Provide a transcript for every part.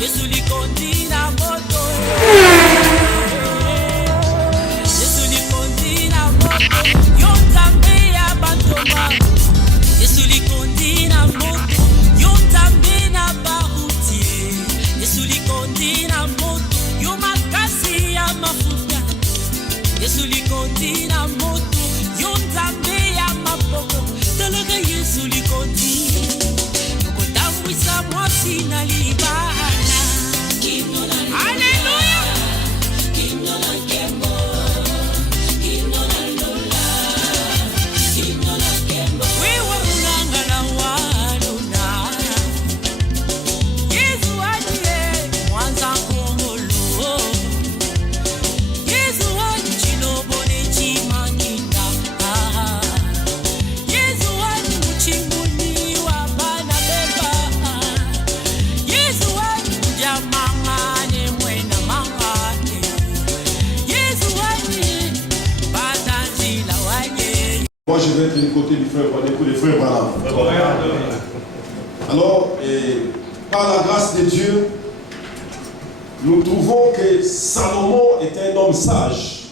Yesu likondi na moto. Yesu likondi na moto. Yonzambe ya batoma. Yesu likondi na moto. Yonzambe na baruti. Yesu likondi na moto. Yomakasi ya mafuta. Yesu likondi na moto. Yonzambe ya mapoko. Tologa Yesu likondi. Yokotambwisa mwasi na libana. Alléluia. Wewe unangala waluna. Yesu aliye mwanza kongolo. Yesu alichilobone chimanita. Yesu alimuchinguni wa bana beba. Yesu alijamangane mwena mangane. Yesu alibatanzila wanye. Moi, je vais être du côté du frère, des frères Branham. Alors, par la grâce de Dieu, nous trouvons que Salomon est un homme sage.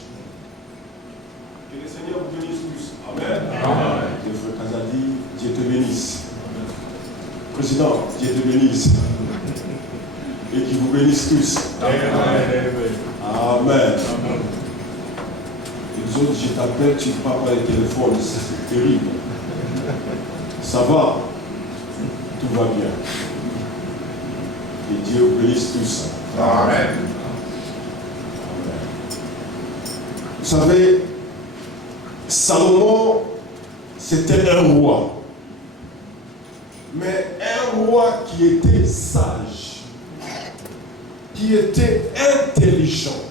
Que le Seigneur vous bénisse tous. Amen. Amen. Le frère Kazadi, Dieu te bénisse. Président, Dieu te bénisse. Et qu'il vous bénisse tous. Amen. Amen. Les autres, je t'appelle, tu ne parles pas les téléphones, c'est terrible. Ça va, tout va bien. Que Dieu vous bénisse tous. Amen. Amen. Vous savez, Salomon, c'était un roi. Mais un roi qui était sage, qui était intelligent.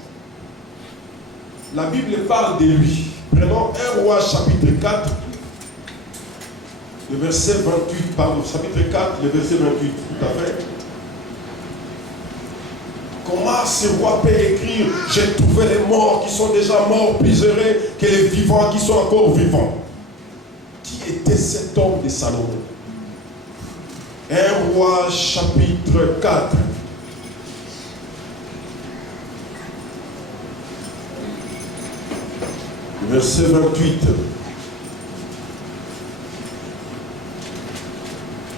La Bible parle de lui. Prenons 1 Roi chapitre 4, le verset 28, pardon, chapitre 4, le verset 28, tout à fait. Comment ce roi peut écrire « J'ai trouvé les morts qui sont déjà morts plus heureux que les vivants qui sont encore vivants ». Qui était cet homme de Salomon? 1 Roi chapitre 4. Verset 28.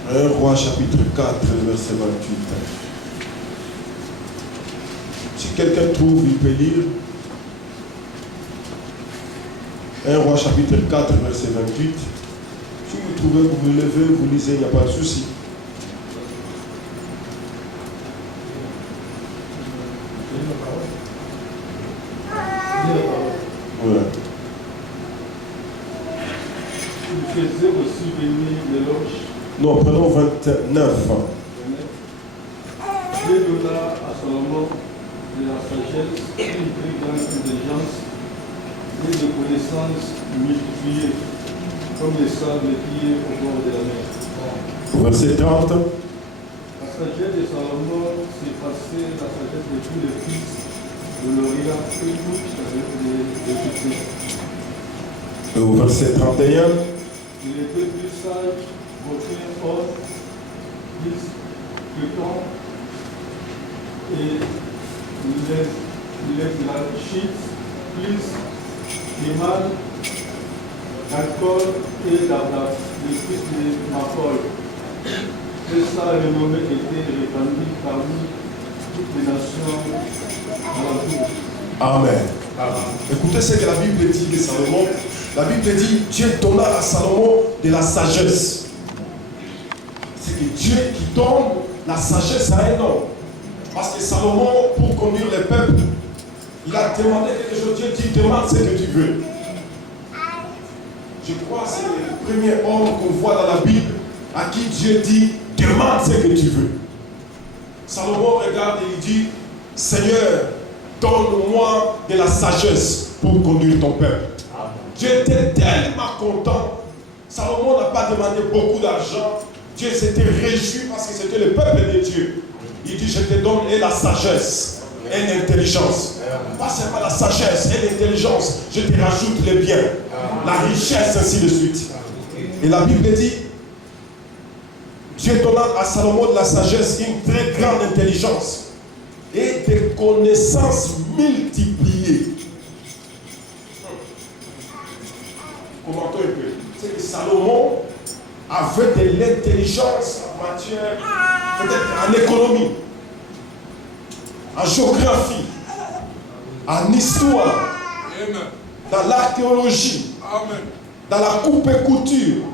1 Roi chapitre 4, verset 28. Si quelqu'un trouve, il peut lire. 1 Roi chapitre 4, verset 28. Si vous trouvez, vous vous levez, vous lisez, il n'y a pas de souci. Ouais. Il faisait aussi venir l'éloge. Non, prenons 29. Dieu donna à Salomon de la sagesse, une très grande intelligence et de connaissances multipliées, comme les sables qui est au bord de la mer. Verset 30. La sagesse de Salomon surpassait la sagesse de tous les fils de l'Orient et toute la sagesse de l'Égypte. Au verset 31. Il était plus sage, votre or, plus que temps, et les granchites, plus Iman, d'alcool et d'Abda, le fils de Macol. Et sa renommée était répandue parmi toutes les nations alentour. Amen. Écoutez ce que la Bible dit de Salomon. La Bible dit, Dieu donna à Salomon de la sagesse. C'est que Dieu qui donne la sagesse à un homme. Parce que Salomon, pour conduire le peuple, il a demandé quelque chose. Dieu dit, demande ce que tu veux. Je crois que c'est le premier homme qu'on voit dans la Bible à qui Dieu dit, demande ce que tu veux. Salomon regarde et il dit, Seigneur, donne-moi de la sagesse pour conduire ton peuple. Dieu était tellement content. Salomon n'a pas demandé beaucoup d'argent. Dieu s'était réjoui parce que c'était le peuple de Dieu. Il dit, je te donne et la sagesse et l'intelligence. Pas seulement la sagesse et l'intelligence, je te rajoute les biens, la richesse, ainsi de suite. Et la Bible dit, Dieu donna à Salomon de la sagesse, une très grande intelligence et des connaissances multipliées. Commentons un peu. C'est que Salomon avait de l'intelligence en matière, peut-être en économie, en géographie, en histoire, dans l'archéologie, dans la coupe et couture,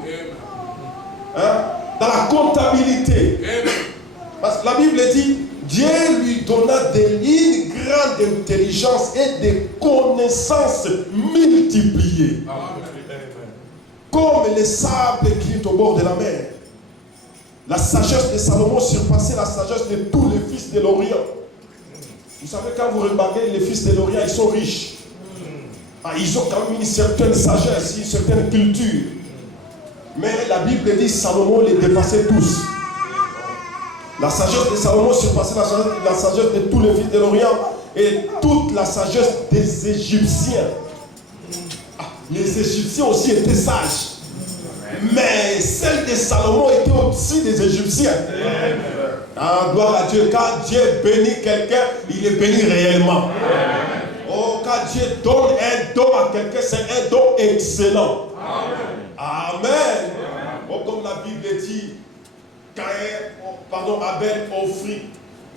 dans la comptabilité. Parce que la Bible dit, Dieu lui donna une grande intelligence et des connaissances multipliées. Comme les sables qui est au bord de la mer. La sagesse de Salomon surpassait la sagesse de tous les fils de l'Orient. Vous savez, quand vous remarquez les fils de l'Orient, ils sont riches. Ils ont quand même une certaine sagesse, une certaine culture. Mais la Bible dit que Salomon les dépassait tous. La sagesse de Salomon surpassait la sagesse de tous les fils de l'Orient et toute la sagesse des Égyptiens. Les Égyptiens aussi étaient sages. Mais celle de Salomon était au-dessus des Égyptiens. Gloire à Dieu. Quand Dieu bénit quelqu'un, il est béni réellement. Oh, quand Dieu donne un don à quelqu'un, c'est un don excellent. Amen. Oh, comme la Bible dit, Abel offrit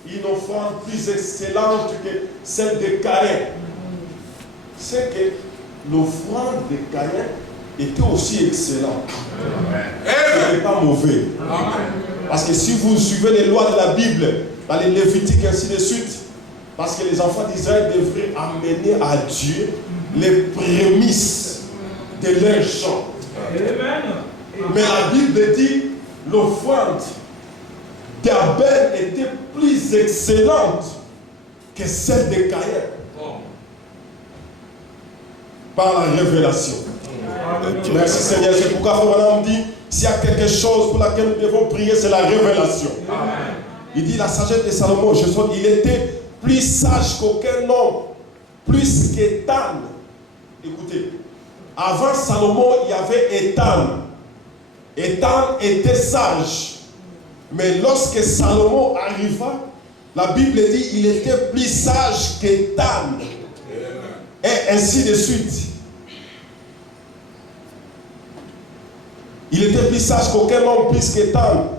une offrande plus excellente que celle de Caïn. C'est que l'offrande de Caïn était aussi excellente. Ce n'est pas mauvais. Parce que si vous suivez les lois de la Bible, dans les Lévitiques et ainsi de suite, parce que les enfants d'Israël devraient amener à Dieu les prémices de leur champ. Mais la Bible dit l'offrande d'Abel était plus excellente que celle de Caïn. Par la révélation. Merci Seigneur. C'est pourquoi Frère dit, s'il y a quelque chose pour laquelle nous devons prier, c'est la révélation. Il dit la sagesse de Salomon, il était plus sage qu'aucun homme, plus qu'Étan. Écoutez, avant Salomon, il y avait Étan. Étan était sage. Mais lorsque Salomon arriva, la Bible dit qu'il était plus sage qu'Étan. Et ainsi de suite. Il était plus sage qu'aucun homme, plus qu'Étan,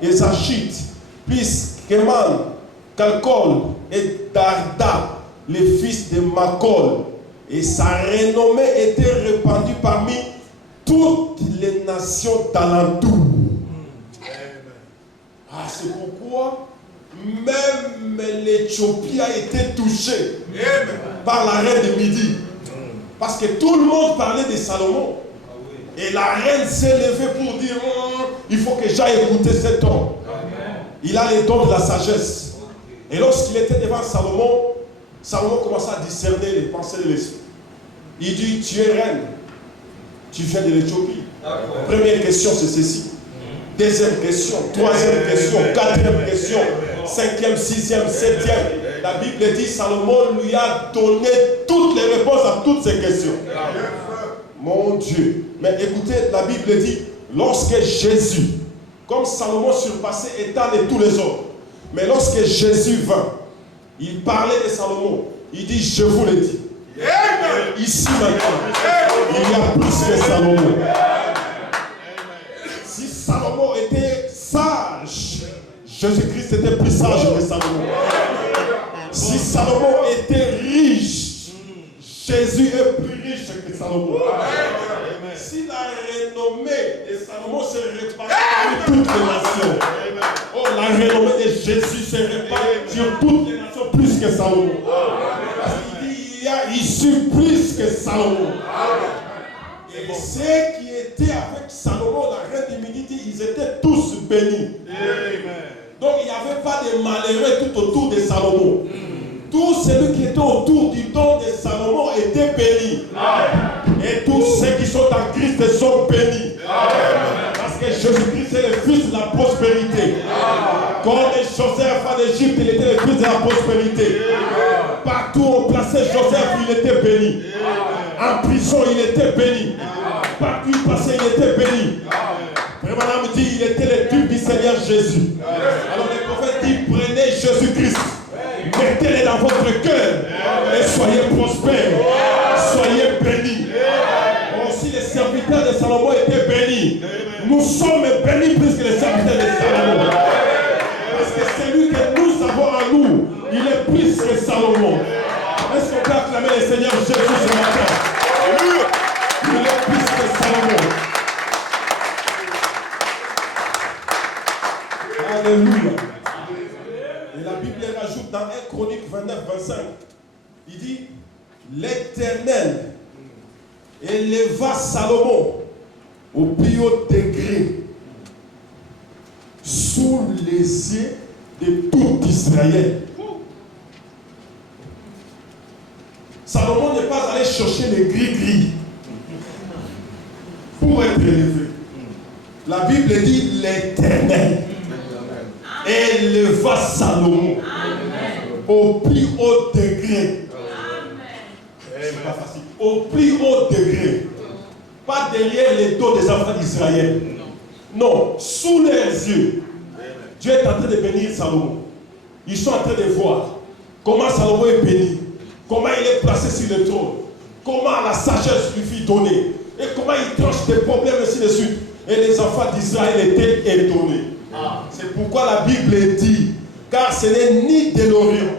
et Zachit, plus qu'Eman, Calcol et Darda, les fils de Macol. Et sa renommée était répandue parmi toutes les nations d'alentour. C'est pourquoi même l'Éthiopie a été touchée par la reine de Midi. Parce que tout le monde parlait de Salomon. Et la reine s'est levée pour dire il faut que j'aille écouter cet homme. Il a les dons de la sagesse. Et lorsqu'il était devant Salomon, Salomon commença à discerner les pensées de l'esprit. Il dit, tu es reine. Tu viens de l'Éthiopie. Première question, c'est ceci. Deuxième question, troisième question, quatrième question, cinquième, sixième, septième. La Bible dit, Salomon lui a donné toutes les réponses à toutes ces questions. Mon Dieu. Mais écoutez, la Bible dit, lorsque Jésus, comme Salomon surpassait Étan et tous les autres, mais lorsque Jésus vint, il parlait de Salomon. Il dit, je vous le dis. Ici maintenant, il y a plus que Salomon. Si Salomon était sage, Jésus-Christ était plus sage que Salomon. Si Salomon était riche, Jésus est plus riche que Salomon. Si la renommée de Salomon se répand sur toutes les nations, la renommée de Jésus se répand sur toutes les nations plus que Salomon. Parce qu'il dit, il y a ici plus que Salomon. Et ceux qui étaient avec Salomon, la reine de Midi, ils étaient tous bénis. Donc il n'y avait pas de malheureux tout autour de Salomon. Tous ceux qui étaient autour du don de Salomon étaient bénis. Et tous ceux qui sont en Christ sont bénis. Parce que Jésus-Christ est le fils de la prospérité. Comme Joseph en Égypte, il était le fils de la prospérité. Partout où on plaçait Joseph, il était béni. En prison, il était béni. Partout où il passait, il était béni. Vraiment, on dit il était le tube du Seigneur. Seigneur Jésus. Alors le prophète dit, prenez Jésus-Christ, mettez-le dans votre cœur et soyez prospères, soyez bénis. Aussi les serviteurs de Salomon étaient bénis. Nous sommes bénis plus que les serviteurs de Salomon. Parce que celui que nous avons en nous, il est plus que Salomon. Est-ce qu'on peut acclamer le Seigneur Jésus ce matin? Il est plus que Salomon. Alléluia. Et la Bible rajoute dans 1 Chronique 29-25, il dit, l'Éternel éleva Salomon au plus haut degré sous les yeux de tout Israël. Salomon n'est pas allé chercher les gris-gris pour être élevé. La Bible dit l'Éternel éleva Salomon au plus haut degré. C'est pas facile. Au plus haut degré. Pas derrière les dos des enfants d'Israël. Non, sous leurs yeux. Dieu est en train de bénir Salomon. Ils sont en train de voir comment Salomon est béni. Comment il est placé sur le trône. Comment la sagesse lui fut donnée. Et comment il tranche des problèmes ainsi de suite. Et les enfants d'Israël étaient étonnés. C'est pourquoi la Bible dit, car ce n'est ni de l'Orient,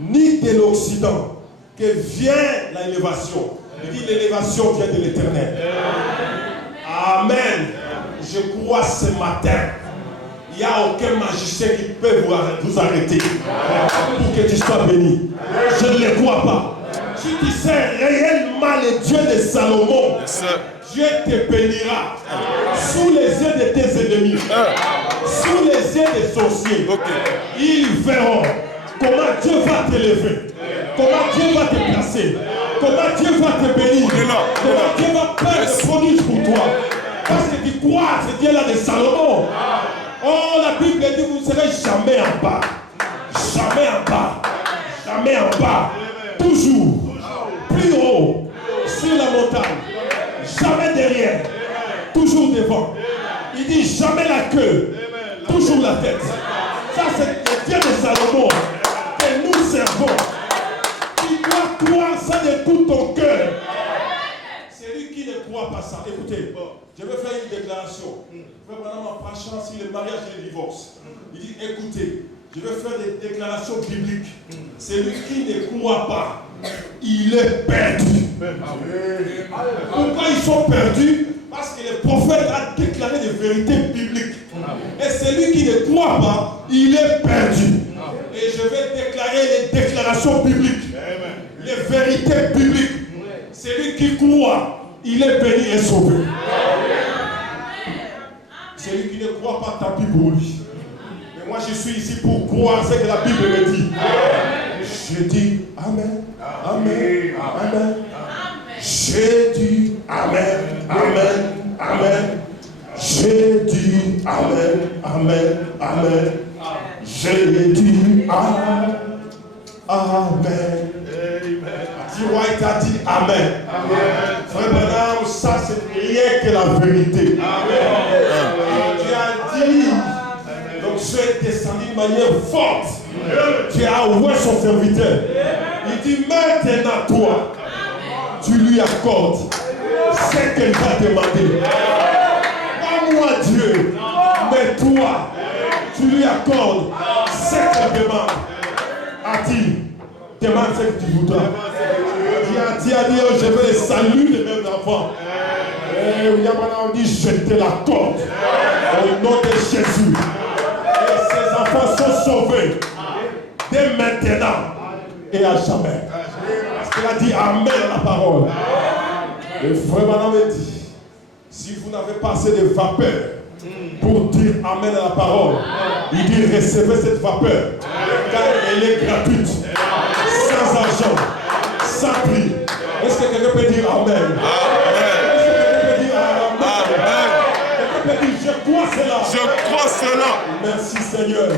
ni de l'Occident que vient l'élévation. Il dit l'élévation vient de l'Éternel. Amen. Je crois ce matin, il n'y a aucun magicien qui peut vous arrêter pour que tu sois béni. Je ne le crois pas. Si tu sais réellement le Dieu de Salomon, Dieu te bénira sous les yeux de tes ennemis, sous les yeux des sorciers. Ils verront comment Dieu va t'élever, comment Dieu va te placer, comment Dieu va te bénir, comment Dieu va faire des prodiges pour toi. Parce que tu crois à ce Dieu-là de Salomon. Oh, la Bible dit vous ne serez jamais en bas. Jamais en bas. Jamais en bas. Toujours plus haut sur la montagne. Jamais derrière. Toujours devant. Il dit jamais la queue. Toujours la tête. Ça, c'est le Dieu de Salomon que nous servons. Tu dois croire ça de tout ton cœur. Celui qui ne croit pas ça. Écoutez, je vais faire une déclaration. Frère Branham, en prêchant sur le mariage et le divorce, il dit écoutez, je vais faire des déclarations bibliques. Celui qui ne croit pas, il est perdu. Pourquoi ils sont perdus? Parce que le prophète a déclaré des vérités bibliques. Et celui qui ne croit pas, il est perdu. Et je vais déclarer les déclarations bibliques, les vérités bibliques. Celui qui croit, il est béni et sauvé. Celui qui ne croit pas, tant pis pour lui. Mais moi, je suis ici pour croire ce que la Bible me dit. Je dis Amen, Amen, Amen. J'ai dit Amen, Amen, Amen. J'ai dit Amen, Amen, Amen. J'ai dit Amen, Amen. Ati White a dit Amen. Frère Branham, ça c'est rien que la vérité. Tu as dit, donc tu es descendu de manière forte. Tu as ouvert son serviteur. Il dit maintenant toi, tu lui accordes ce qu'elle va demander. Pas moi Dieu, mais toi, tu lui accordes ce qu'elle demande. A-t-il demande ce que tu voudras. Dit, oh, je veux le salut de mes enfants. Et on dit, je te l'accorde. Au nom de Jésus. Et ces enfants sont sauvés. Dès maintenant et à jamais. Parce qu'il a dit Amen à la parole. Et frère Madame me dit, si vous n'avez pas assez de vapeur pour dire Amen à la parole, il dit recevez cette vapeur. Car elle est gratuite. Sans argent, sans prix. Est-ce que quelqu'un peut dire Amen? Est-ce que quelqu'un peut dire Amen? Quelqu'un peut dire je crois cela. Je crois cela. Merci Seigneur.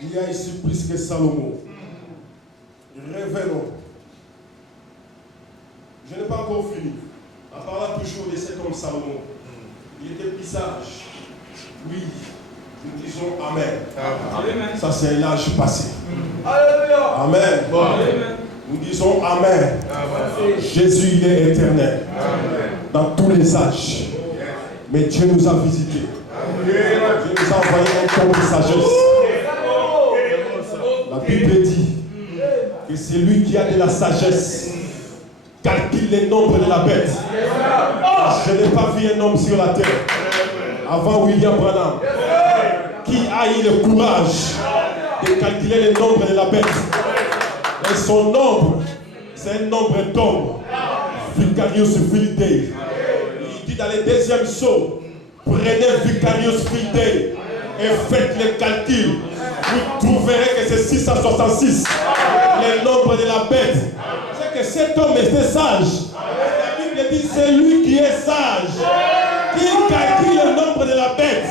Il y a ici plus que Salomon. Révélons. Je n'ai pas encore fini. En parlant toujours de cet homme Salomon. Il était puissant. Disons Amen. Amen. Ça, c'est un âge passé. Alléluia. Amen. Amen. Nous disons Amen. Amen. Jésus, il est éternel. Amen. Dans tous les âges. Mais Dieu nous a visités. Dieu nous a envoyé un ton de sagesse. La Bible dit que c'est lui qui a de la sagesse. Calcule les nombres de la bête. Je n'ai pas vu un homme sur la terre avant William Branham qui a eu le courage de calculer les nombres de la bête. Et son nombre, c'est un nombre d'hommes. Vicarius Filidei. Il dit dans le deuxième saut, prenez Vicarius Filidei et faites les calculs. Vous trouverez que c'est 666. Le nombre de la bête. C'est que cet homme était sage. La Bible dit c'est lui qui est sage. Qui calcule le nombre de la bête.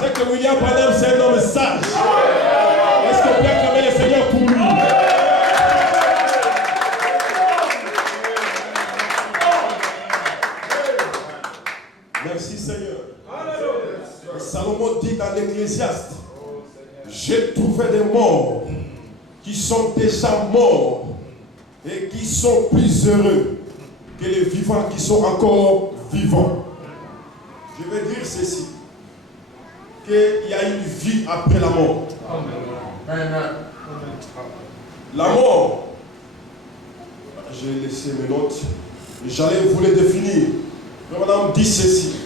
C'est que William Branham, c'est un homme sage. Est-ce qu'on peut acclamer le Seigneur pour lui? Merci Seigneur. Salomon dit dans l'Ecclésiaste, j'ai trouvé des morts qui sont déjà morts et qui sont plus heureux que les vivants qui sont encore vivants. Je vais dire ceci, qu'il y a une vie après la mort. Amen. La mort, j'ai laissé mes notes, j'allais vous les définir. Le madame dit ceci,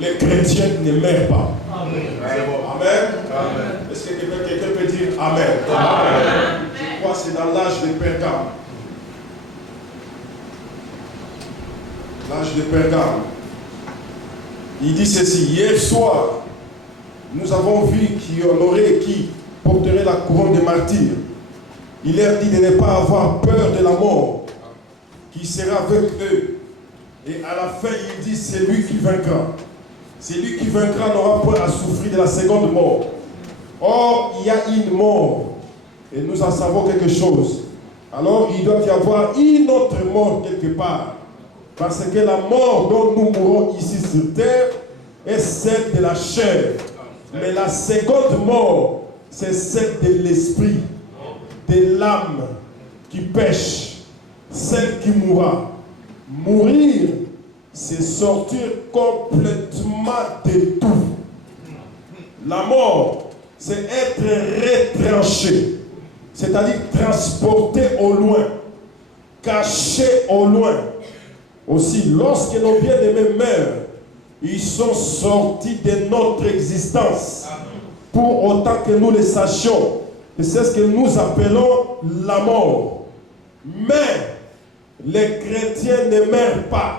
les chrétiens ne meurent pas. Amen. Amen. Amen. Est-ce que quelqu'un peut dire Amen? Amen. Je crois que c'est dans l'âge de Pergame. L'âge de Pergame. Il dit ceci, hier soir, nous avons vu qu'il y en aurait qui porterait la couronne des martyrs. Il leur dit de ne pas avoir peur de la mort, qui sera avec eux. Et à la fin, il dit, c'est lui qui vaincra. Celui qui vaincra n'aura pas à souffrir de la seconde mort. Or, il y a une mort. Et nous en savons quelque chose. Alors, il doit y avoir une autre mort quelque part. Parce que la mort dont nous mourons ici sur terre est celle de la chair. Mais la seconde mort, c'est celle de l'esprit, de l'âme qui pêche, celle qui mourra. Mourir, c'est sortir complètement de tout. La mort, c'est être retranché, c'est-à-dire transporté au loin, caché au loin. Aussi, lorsque nos bien-aimés meurent, ils sont sortis de notre existence. Pour autant que nous le sachions, et c'est ce que nous appelons la mort. Mais les chrétiens ne meurent pas.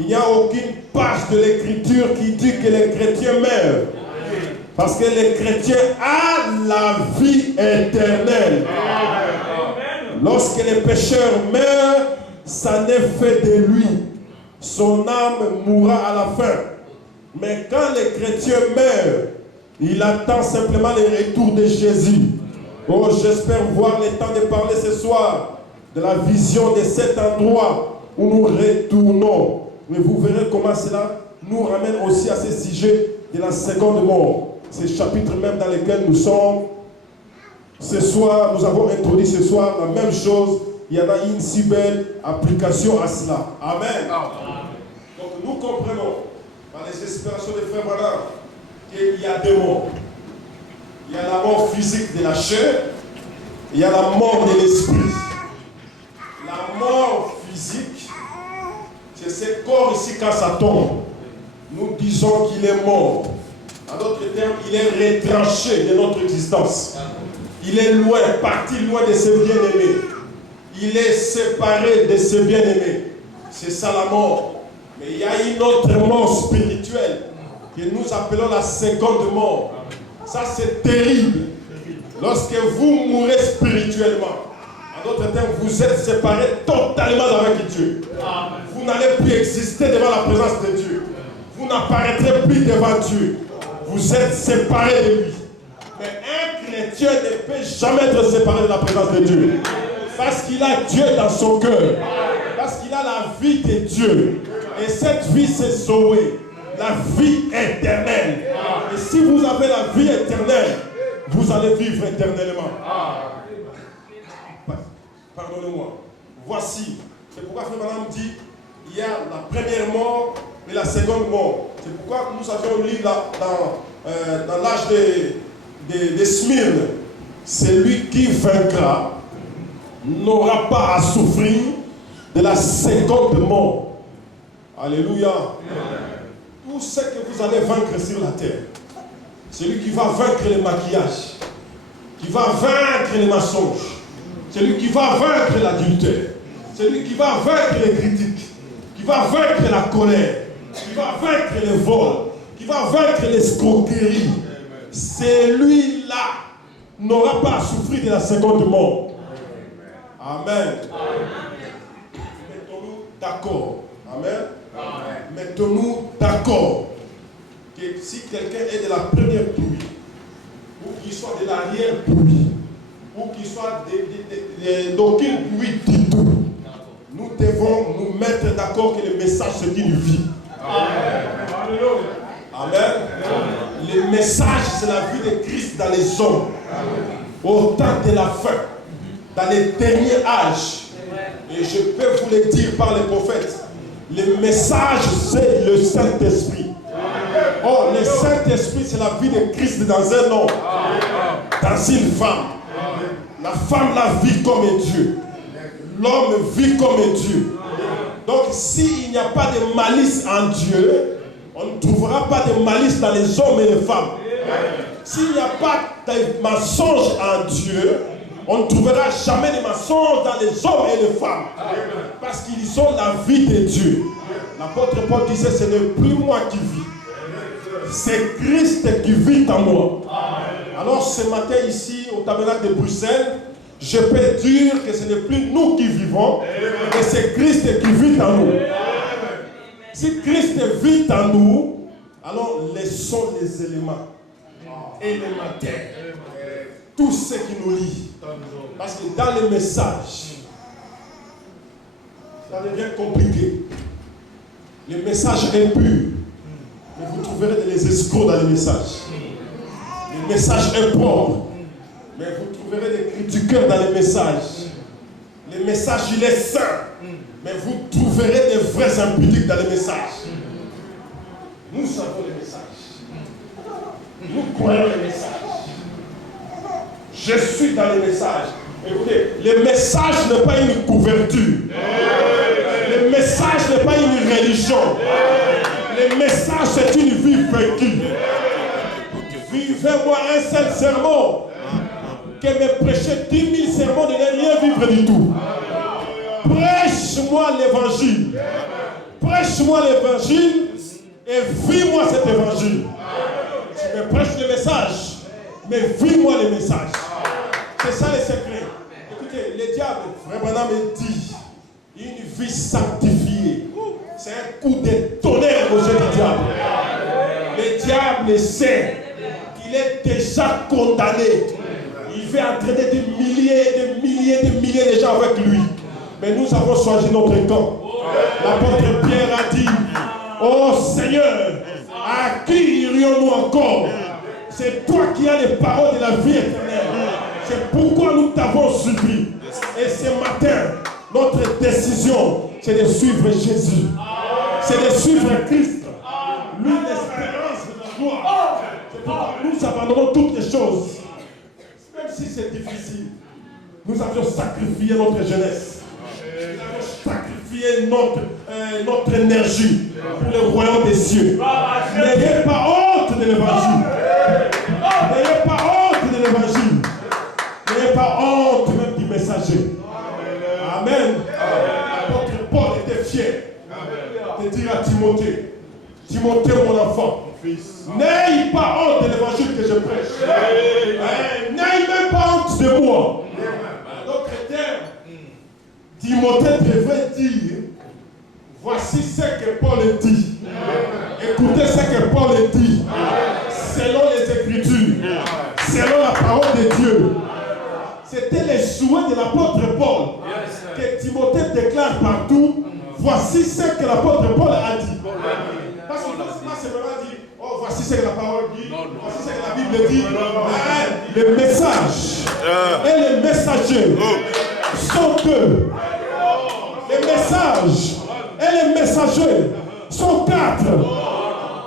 Il n'y a aucune page de l'écriture qui dit que les chrétiens meurent. Parce que les chrétiens ont la vie éternelle. Lorsque le pécheur meurt, ça n'est fait de lui. Son âme mourra à la fin. Mais quand le chrétien meurt, il attend simplement le retour de Jésus. Oh, j'espère voir le temps de parler ce soir de la vision de cet endroit où nous retournons. Mais vous verrez comment cela nous ramène aussi à ce sujet de la seconde mort. C'est le chapitre même dans lequel nous sommes. Ce soir, nous avons introduit ce soir la même chose. Il y en a une si belle application à cela. Amen. Donc nous comprenons par les inspirations des frères Branham qu'il y a deux morts. Il y a la mort physique de la chair, il y a la mort de l'esprit. La mort physique, c'est ce corps ici quand ça tombe. Nous disons qu'il est mort. En d'autres termes, il est retranché de notre existence. Il est loin, parti loin de ses bien-aimés. Il est séparé de ses bien-aimés. C'est ça la mort. Mais il y a une autre mort spirituelle que nous appelons la seconde mort. Ça c'est terrible. Lorsque vous mourrez spirituellement, en d'autres termes, vous êtes séparés totalement avec Dieu. Vous n'allez plus exister devant la présence de Dieu. Vous n'apparaîtrez plus devant Dieu. Vous êtes séparés de lui. Mais un chrétien ne peut jamais être séparé de la présence de Dieu. Parce qu'il a Dieu dans son cœur. Parce qu'il a la vie de Dieu. Et cette vie, c'est Zoé. La vie éternelle. Et si vous avez la vie éternelle, vous allez vivre éternellement. Pardonnez-moi. Voici. C'est pourquoi Frère Branham dit, il y a la première mort et la seconde mort. C'est pourquoi nous avions lu dans l'âge des Smyrne, celui qui vaincra n'aura pas à souffrir de la seconde mort. Alléluia. Tout ce que vous allez vaincre sur la terre, celui qui va vaincre les maquillages, qui va vaincre les mensonges, celui qui va vaincre l'adultère, celui qui va vaincre les critiques, qui va vaincre la colère, qui va vaincre les vols, qui va vaincre l'escroquerie, celui-là n'aura pas à souffrir de la seconde mort. Amen. Mettons-nous d'accord. Amen. Mettons-nous d'accord que si quelqu'un est de la première pluie, ou qu'il soit de l'arrière pluie, ou qu'il soit d'aucune pluie du tout, nous devons nous mettre d'accord que le message c'est une vie. Amen. Amen. Le message c'est la vie de Christ dans les hommes. Au temps de la fin, dans les derniers âges. Et je peux vous le dire par les prophètes. Le message c'est le Saint-Esprit. Oh, le Saint-Esprit c'est la vie de Christ dans un homme, dans une femme. La femme la vit comme un Dieu. L'homme vit comme un Dieu. Donc s'il n'y a pas de malice en Dieu, on ne trouvera pas de malice dans les hommes et les femmes. S'il n'y a pas de mensonge en Dieu, on ne trouvera jamais de mensonge dans les hommes et les femmes. Parce qu'ils ont la vie de Dieu. L'apôtre Paul disait, ce n'est plus moi qui vis. C'est Christ qui vit en moi. Alors ce matin ici, au tabernacle de Bruxelles, je peux dire que ce n'est plus nous qui vivons, mais c'est Christ qui vit en nous. Si Christ vit en nous, alors laissons les éléments élémentaires, tout ce qui nous lie. Parce que dans les messages, ça devient compliqué. Les messages impurs, mais vous trouverez des escrocs dans les messages. Les messages impropres, mais vous trouverez des critiqueurs dans les messages. Les messages, il est saint, mais vous trouverez des vrais impudiques dans les messages. Nous savons les messages. Nous croyons les messages. Je suis dans les messages. Écoutez, le message n'est pas une couverture. Le message n'est pas une religion. Le message, c'est une vie vécue. Vivez-moi un seul sermon. Que me prêcher 10 000 sermons de ne rien vivre du tout. Prêche-moi l'évangile. Prêche-moi l'évangile et vis-moi cet évangile. Tu me prêches le message, mais vis-moi le message. C'est ça le secret. Écoutez, le diable, Frère Branham me dit, une vie sanctifiée, c'est un coup de tonnerre aux yeux du diable. Le diable sait qu'il est déjà condamné. Il veut entraîner des milliers de gens avec lui. Mais nous avons choisi notre camp. L'apôtre Pierre a dit, oh Seigneur, à qui irions-nous encore? C'est toi qui as les paroles de la vie éternelle. C'est pourquoi nous t'avons suivi. Et ce matin, notre décision, c'est de suivre Jésus. C'est de suivre Christ. Lui, l'espérance de la gloire. C'est pourquoi nous abandonnons toutes les choses. Même si c'est difficile, nous avions sacrifié notre jeunesse. Nous avons sacrifié notre énergie pour le royaume des cieux. N'ayez pas honte de l'évangile. N'ayez pas honte de l'évangile. N'ayez pas honte même du messager. Amen. L'apôtre Paul était fier de dire à Timothée, Timothée mon enfant, n'aie pas honte de l'évangile que je prêche. N'aie même pas honte de moi. En d'autres termes, Timothée devrait dire, voici ce que Paul dit. Écoutez ce que Paul dit. Selon les Écritures, selon la parole de Dieu. C'était les souhaits de l'apôtre Paul que Timothée déclare partout. Voici ce que l'apôtre Paul a dit. Parce que pas seulement dire, oh voici ce que la parole dit. Voici ce que la Bible dit. Les messages et les messagers sont deux. Les messages et les messagers sont quatre.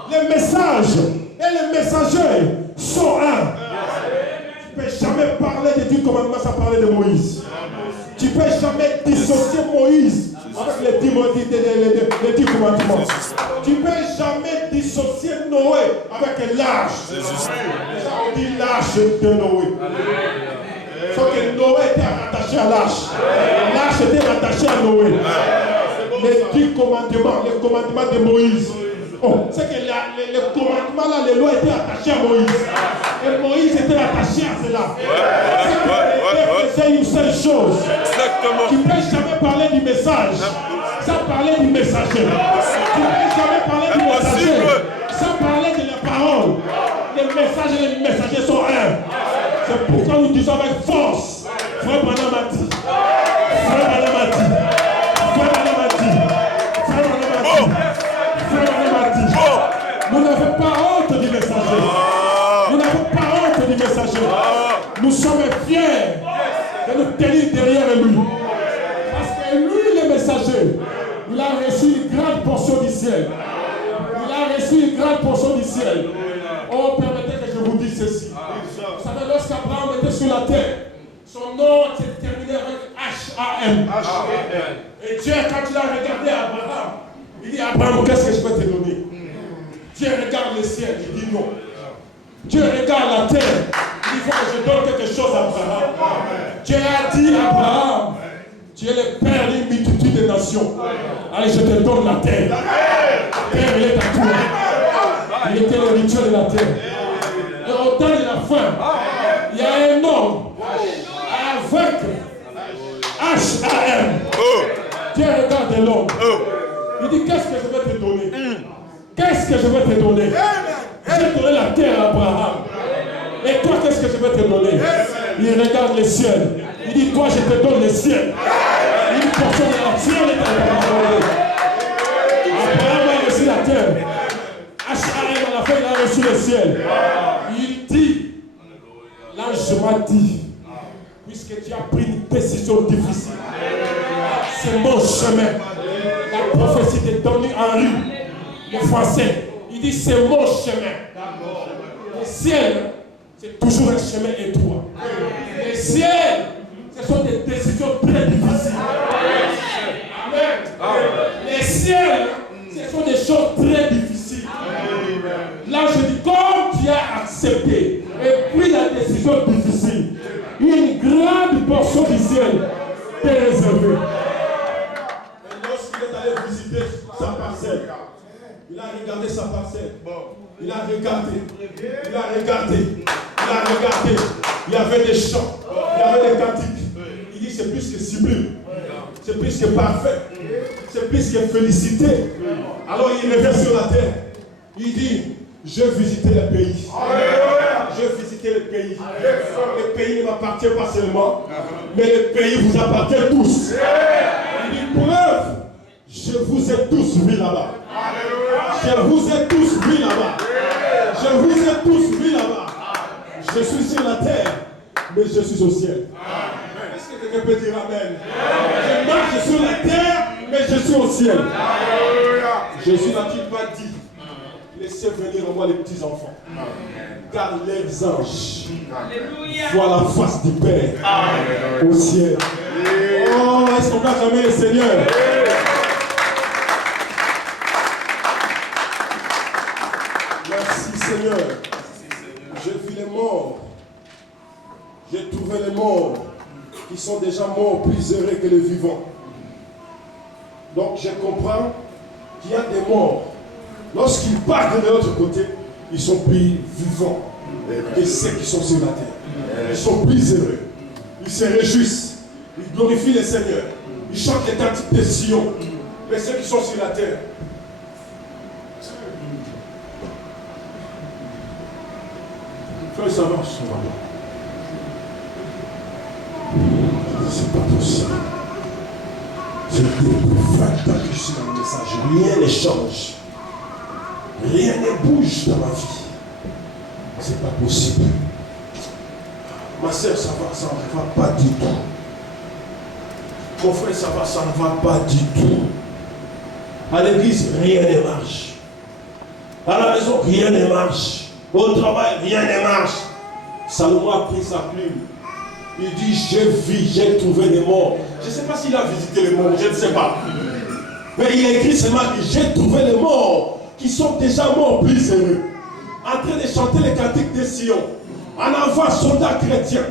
Les messages et les messagers sont un. Tu ne peux jamais parler des 10 commandements sans parler de Moïse. Tu ne peux jamais dissocier Moïse avec les 10 commandements. Tu ne peux jamais dissocier Noé avec l'âge. Déjà on dit l'âge de Noé. Sauf que Noé était rattaché à l'âge. L'âge était rattaché à Noé. Les 10 commandements, les commandements de Moïse. Oh, c'est que les commandements là, les lois étaient attachées à Moïse. Et Moïse était attaché à cela. C'est une seule chose. Exactement. Tu ne peux jamais parler du message sans parler du messager. Tu ne peux jamais parler du messager sans parler de la parole. Les messages et les messagers sont un. C'est pourquoi nous disons avec force, Frère Branham a dit, Frère Branham a dit, Frère Branham a dit, Frère Branham a dit, Frère Branham a dit. Nous n'avons pas honte du messager. Nous n'avons pas honte du messager. Nous sommes fiers de nous tenir derrière lui. Parce que lui, le messager, il a reçu une grande portion du ciel. Il a reçu une grande portion du ciel. Oh, permettez que je vous dise ceci. Vous savez, lorsqu'Abraham était sur la terre, son nom s'est terminé avec H-A-M. Et Dieu, quand il a regardé Abraham, il dit, Abraham, qu'est-ce que je vais te donner? Dieu regarde le ciel, il dit non. Dieu regarde la terre, il faut que je donne quelque chose à Abraham. Dieu a dit à Abraham, tu es le père d'une multitude de nations. Allez, je te donne la terre. La terre, elle est à toi. Il était le rituel de la terre. Et au temps de la fin, il y a un homme avec H-A-M. Dieu regarde l'homme. Il dit, qu'est-ce que je vais te donner? Qu'est-ce que je vais te donner? J'ai donné la terre à Abraham. Et toi, qu'est-ce que je vais te donner? Il regarde le ciel. Il dit, toi, je te donne le ciel. Une portion de la ciel est à Abraham. Abraham a reçu la terre. H.A.M. à la fin, il a reçu le ciel. Il dit, l'ange m'a dit, puisque tu as pris une décision difficile, c'est mon chemin. La prophétie de Tony Henry, le français, il dit, c'est mon chemin. Le ciel, c'est toujours un chemin étroit. Le ciel, ce sont des décisions très difficiles. Amen. Les ciels, ce sont des choses très difficiles. Là, je dis, comme tu as accepté et pris la décision difficile, une grande portion du ciel t'est réservée. Et lorsqu'il est allé visiter sa parcelle, il a regardé sa parcelle. Il a regardé. Il a regardé. Il a regardé. Il y avait des chants. Il y avait des cantiques. Il dit, c'est plus que sublime. C'est plus que parfait. C'est plus que félicité. Alors il revient sur la terre. Il dit, je visitais le pays. Je visitais le pays. Le pays ne m'appartient pas seulement, mais le pays vous appartient tous. Il dit, preuve, je vous ai tous vus là-bas. Je vous ai tous vus là-bas. Je vous ai tous vus là-bas. Je suis sur la terre, mais je suis au ciel. Est-ce que quelqu'un peut dire amen? Je marche sur la terre, mais je suis au ciel. Jésus n'a-t-il pas dit, laissez venir en moi les petits enfants, car les anges voient la face du Père au ciel. Oh, est-ce qu'on va jamais le Seigneur? Merci Seigneur. J'ai vu les morts. J'ai trouvé les morts qui sont déjà morts plus heureux que les vivants. Donc je comprends qu'il y a des morts. Lorsqu'ils partent de l'autre côté, ils sont plus vivants que ceux qui sont sur la terre. Ils sont plus heureux. Ils se réjouissent. Ils glorifient le Seigneur. Ils chantent les cantiques de Sion. Mais ceux qui sont sur la terre, ça marche. C'est pas possible. C'est plus 20 ans que je suis dans le message. Rien ne change. rien ne bouge dans ma vie. C'est pas possible. Ma soeur, ça ne va pas du tout. Mon frère, ça ne va pas du tout. À l'église, rien ne marche. À la maison, rien ne marche. Au travail, rien ne marche. Salomon a pris sa plume. Il dit, j'ai trouvé des morts. Je ne sais pas s'il a visité les morts, je ne sais pas. Mais il a écrit seulement que j'ai trouvé les morts qui sont déjà morts plus heureux. En train de chanter les cantiques de Sion. En avant, soldats chrétiens.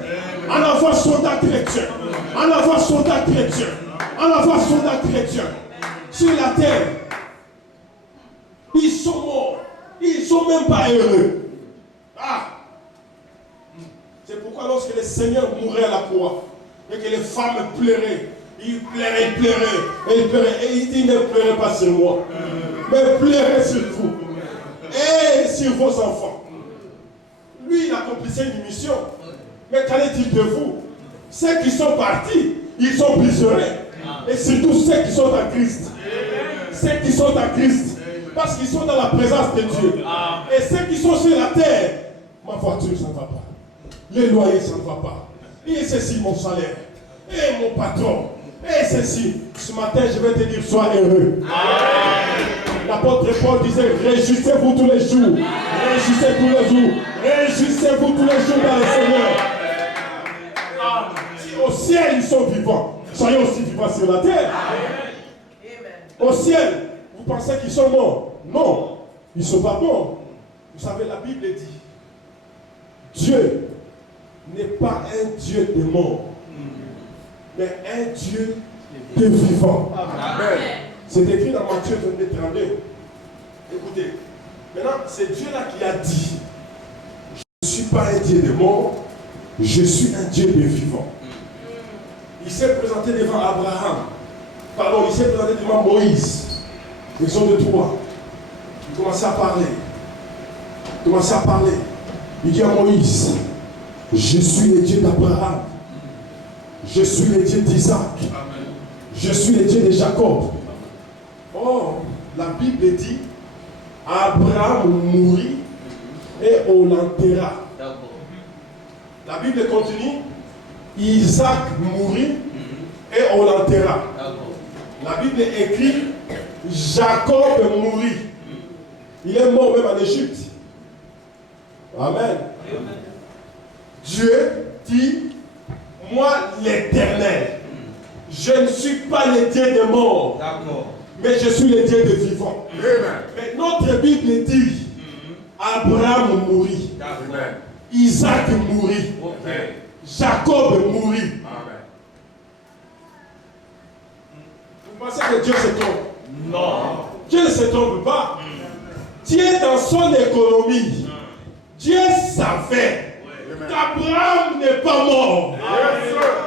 En avant, soldats chrétiens. En avant, soldats chrétiens. En avant, soldats chrétiens. Sur la terre, ils sont morts. Ils ne sont même pas heureux. Ah! C'est pourquoi lorsque le Seigneur mourait à la croix et que les femmes pleuraient, ils pleuraient, et il dit ne pleurez pas sur moi, mais pleurez sur vous et sur vos enfants. Lui, il accomplissait une mission. Mais qu'en est-il de vous? Ceux qui sont partis, ils sont plus heureux. Et surtout ceux qui sont en Christ. Ceux qui sont en Christ. Parce qu'ils sont dans la présence de Dieu. Et ceux qui sont sur la terre, ma voiture, ça ne va pas. Les loyers, ça ne va pas. Et ceci, mon salaire. Et mon patron. Et ceci. Ce matin, je vais te dire, sois heureux. L'apôtre Paul disait, réjouissez-vous tous les jours. Réjouissez tous les jours. Réjouissez-vous tous les jours dans le Seigneur. Si au ciel, ils sont vivants, soyez aussi vivants sur la terre. Au ciel, vous pensez qu'ils sont morts? Non, ils ne sont pas morts. Vous savez, la Bible dit, Dieu n'est pas un Dieu de mort, mais un Dieu de vivant. C'est écrit dans Matthieu 22, 32. Écoutez, maintenant, c'est Dieu-là qui a dit, je ne suis pas un Dieu de mort, je suis un Dieu de vivant. Il s'est présenté devant Abraham. Pardon, il s'est présenté devant Moïse. Exode 3. Il commençait à parler. Il dit à Moïse, je suis le Dieu d'Abraham. Je suis le Dieu d'Isaac. Je suis le Dieu de Jacob. Or, la Bible dit, Abraham mourit et on l'enterra. La Bible continue, Isaac mourit et on l'enterra. La Bible écrit, Jacob mourit. Il est mort même en Égypte. Amen. Dieu dit, moi l'Éternel, je ne suis pas le Dieu des morts, mais je suis le Dieu des vivants. Mais notre Bible dit, Abraham mourit, Isaac mourit, Jacob mourit. Vous pensez que Dieu se trompe? Non. Dieu ne se trompe pas. Dieu, dans son économie, Dieu savait qu'Abraham n'est pas mort.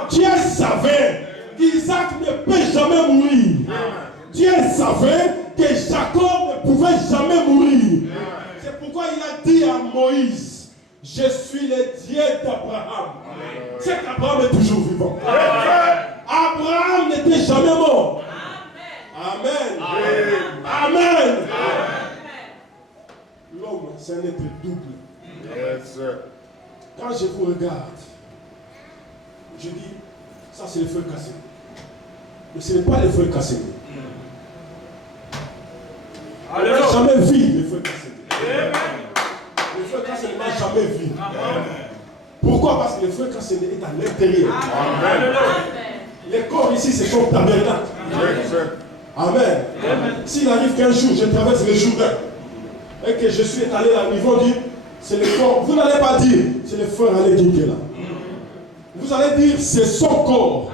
Dieu savait qu'Isaac ne peut jamais mourir. Dieu savait que Jacob ne pouvait jamais mourir. C'est pourquoi il a dit à Moïse, je suis le Dieu d'Abraham. C'est qu'Abraham est toujours vivant. Abraham n'était jamais mort. Amen. Amen. L'homme, c'est un être double. Quand je vous regarde, je dis, ça c'est le feu cassé. Mais ce n'est pas le feu cassé. On n'a jamais vu le feu cassé. Le feu cassé n'a jamais vu. Pourquoi? Parce que le feu cassé est à l'intérieur. Les corps ici, c'est son tabernacle. Amen. S'il arrive qu'un jour, je traverse le Jourdain et que je suis allé là, ils vont dire, c'est le corps. Vous n'allez pas dire, c'est le frère Aléguin qui est là. Vous allez dire, c'est son corps.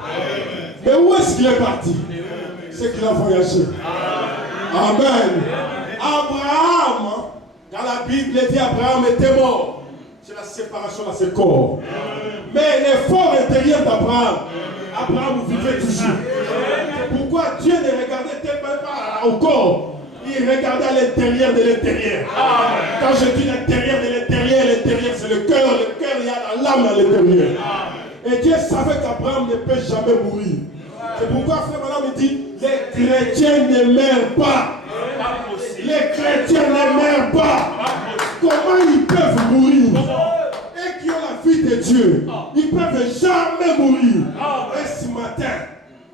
Mais où est-ce qu'il est parti? C'est qu'il a voyagé. Amen. Abraham, quand la Bible dit Abraham était mort, c'est la séparation de ses corps. Mais l'effort intérieur d'Abraham, Abraham vivait toujours. Pourquoi Dieu ne regardait tellement pas au corps? Il regardait à l'intérieur de l'intérieur. Quand je dis l'intérieur de l'intérieur, l'intérieur c'est le cœur, il y a l'âme à l'intérieur. Et Dieu savait qu'Abraham ne peut jamais mourir. C'est pourquoi frère Madame dit, les chrétiens ne meurent pas. Les Les chrétiens ne meurent pas. Comment ils peuvent mourir? Et qui ont la vie de Dieu, ils ne peuvent jamais mourir. Et ce matin,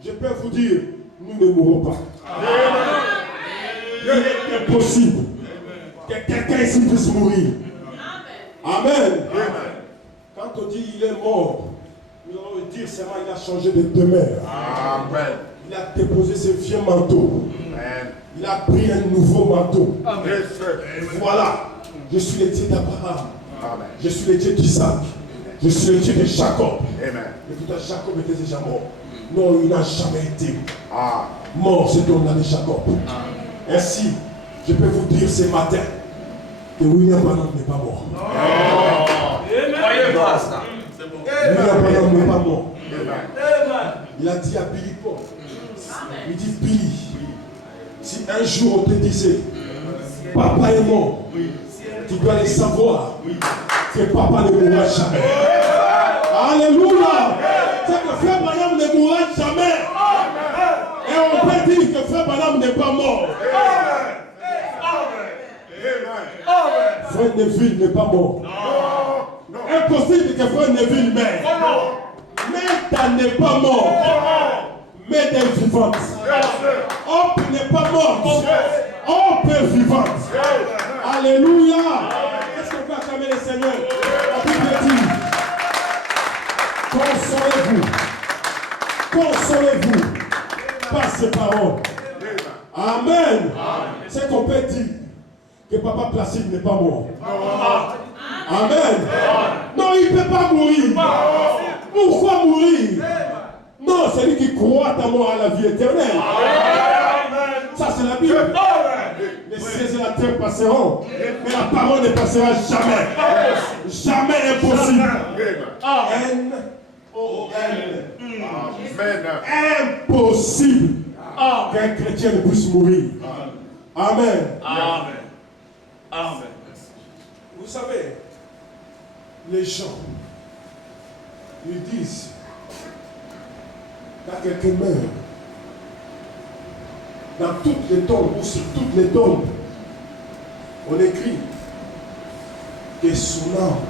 je peux vous dire, nous ne mourrons pas. Il est impossible que quelqu'un ici puisse mourir. Amen. Quand on dit il est mort, nous allons dire seulement il a changé de demeure. Amen. Il a déposé ce vieux manteau. Amen. Il a pris un nouveau manteau. Amen. Voilà. Je suis le Dieu d'Abraham. Amen. Je suis le Dieu d'Isaac. Je suis le Dieu de Jacob. Amen. Et tout à Jacob était déjà mort. Non, il n'a jamais été Ah. mort, cet homme-là de Jacob. Ainsi, je peux vous dire ce matin que William Branham n'est pas mort. Croyez pas ça. William Branham n'est pas mort. Amen. Il a dit à Billy Paul, il dit Billy, si un jour on te disait, papa est mort, tu dois le savoir que papa ne mourra jamais. Alléluia! C'est que frère Branham ne mourra jamais. Et on peut dire que frère Branham n'est pas mort. Frère Neville n'est pas mort. Impossible que frère Neville meure. Mais tu n'es pas mort. Mais tu es vivante. Hope n'est pas morte. Hope est vivante. Alléluia. Est-ce qu'on peut acclamer le Seigneur? La Bible dit, consolez-vous. Consolez-vous par ces paroles. Amen. C'est qu'on peut dire que Papa Placide n'est pas mort. Amen. Non, il ne peut pas mourir. Pourquoi mourir? Non, c'est lui qui croit à moi à la vie éternelle. Ça, c'est la Bible. Les cieux et la terre passeront, mais la parole ne passera jamais. Jamais impossible. Impossible qu'un chrétien ne puisse mourir. Amen. Amen. Amen. Vous savez, les gens lui disent, quand quelqu'un meurt, dans toutes les tombes ou sur toutes les tombes, on écrit que son âme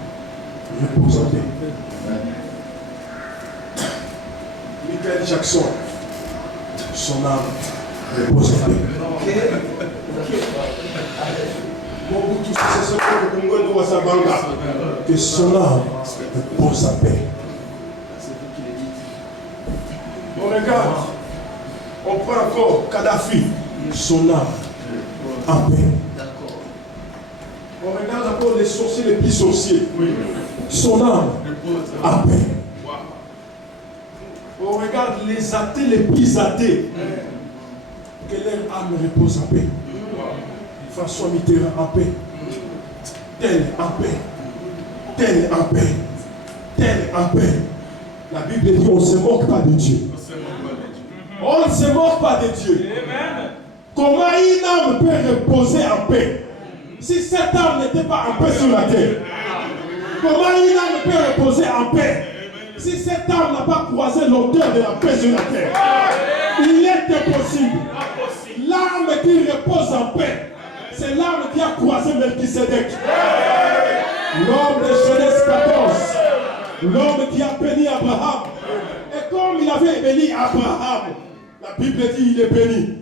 repose en paix. Michael Jackson, son âme repose en paix. Que son âme repose en paix. On regarde, on prend encore Kadhafi, son âme en paix. On regarde encore les sorciers les plus sorciers, son âme en paix. On regarde les athées les plus athées, que leur âme repose en paix. François Mitterrand en paix, tel en paix, tel en paix, tel en paix. La Bible dit on ne se moque pas de Dieu. On ne se moque pas de Dieu. Comment une âme peut reposer en paix si cette âme n'était pas en paix sur la terre? Comment une âme peut reposer en paix si cette âme n'a pas croisé l'odeur de la paix sur la terre? Il est impossible. L'âme qui repose en paix, c'est l'âme qui a croisé Melchisedec. L'homme de Genèse 14. L'homme qui a béni Abraham. Et comme il avait béni Abraham, la Bible dit il est béni.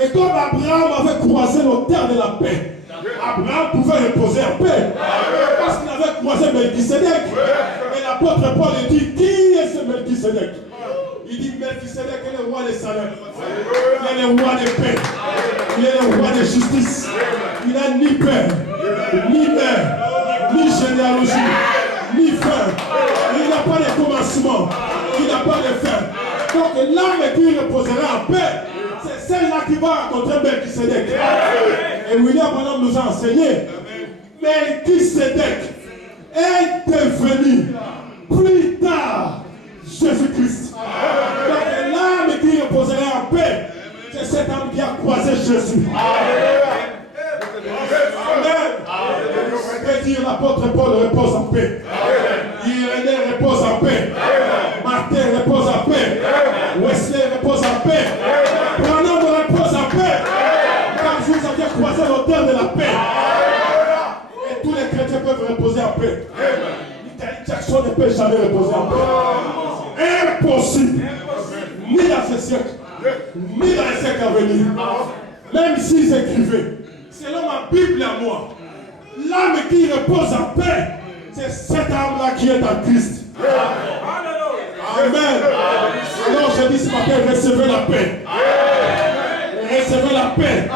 Et comme Abraham avait croisé l'autel de la paix, Abraham pouvait reposer en paix. Parce qu'il avait croisé Melchisedec. Et l'apôtre Paul dit, qui est ce Melchisedec? Il dit Melchisedec est le roi des salaires. Il est le roi des paix. Il est le roi de justice. Il n'a ni père, ni mère, ni généalogie, ni fin. Il n'a pas de commencement. Il n'a pas de fin. Donc l'âme qui reposera en paix, c'est celle-là qui va rencontrer Melchisedec. Et William Branham nous a enseigné. Melchisedec est devenu plus tard Jésus-Christ. Donc l'âme qui reposera en paix, c'est cette âme qui a croisé Jésus. Amen. Je peux dire l'apôtre Paul repose en paix. Irénée repose en paix. Martin repose en paix. Wesley repose en paix. Branham repose en paix. Car vous aviez croisé l'autel personne ne peut jamais reposer en paix. Impossible. Ni dans ce siècle, ni dans les siècles à venir. Même s'ils écrivaient, selon ma Bible à moi, l'âme qui repose en paix, c'est cette âme-là qui est en Christ. Amen. Alors je dis ce matin, recevez la paix. Recevez la paix.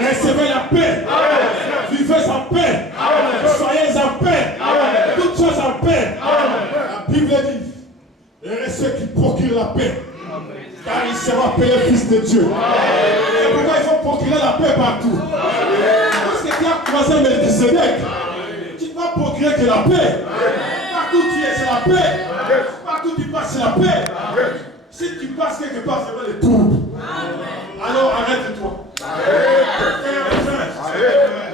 Recevez la paix. Vivez en paix. Soyez en paix. Toutes choses en paix. La Bible dit, et ceux qui procurent la paix, car il sera appelé fils de Dieu. C'est pourquoi il faut procurer la paix partout. Parce que tu as croisé Melchisedec, tu ne vas procurer que la paix. Partout tu es, c'est la paix. Partout tu passes, c'est la paix. Si tu passes quelque part, c'est vrai les troubles. Alors arrête-toi.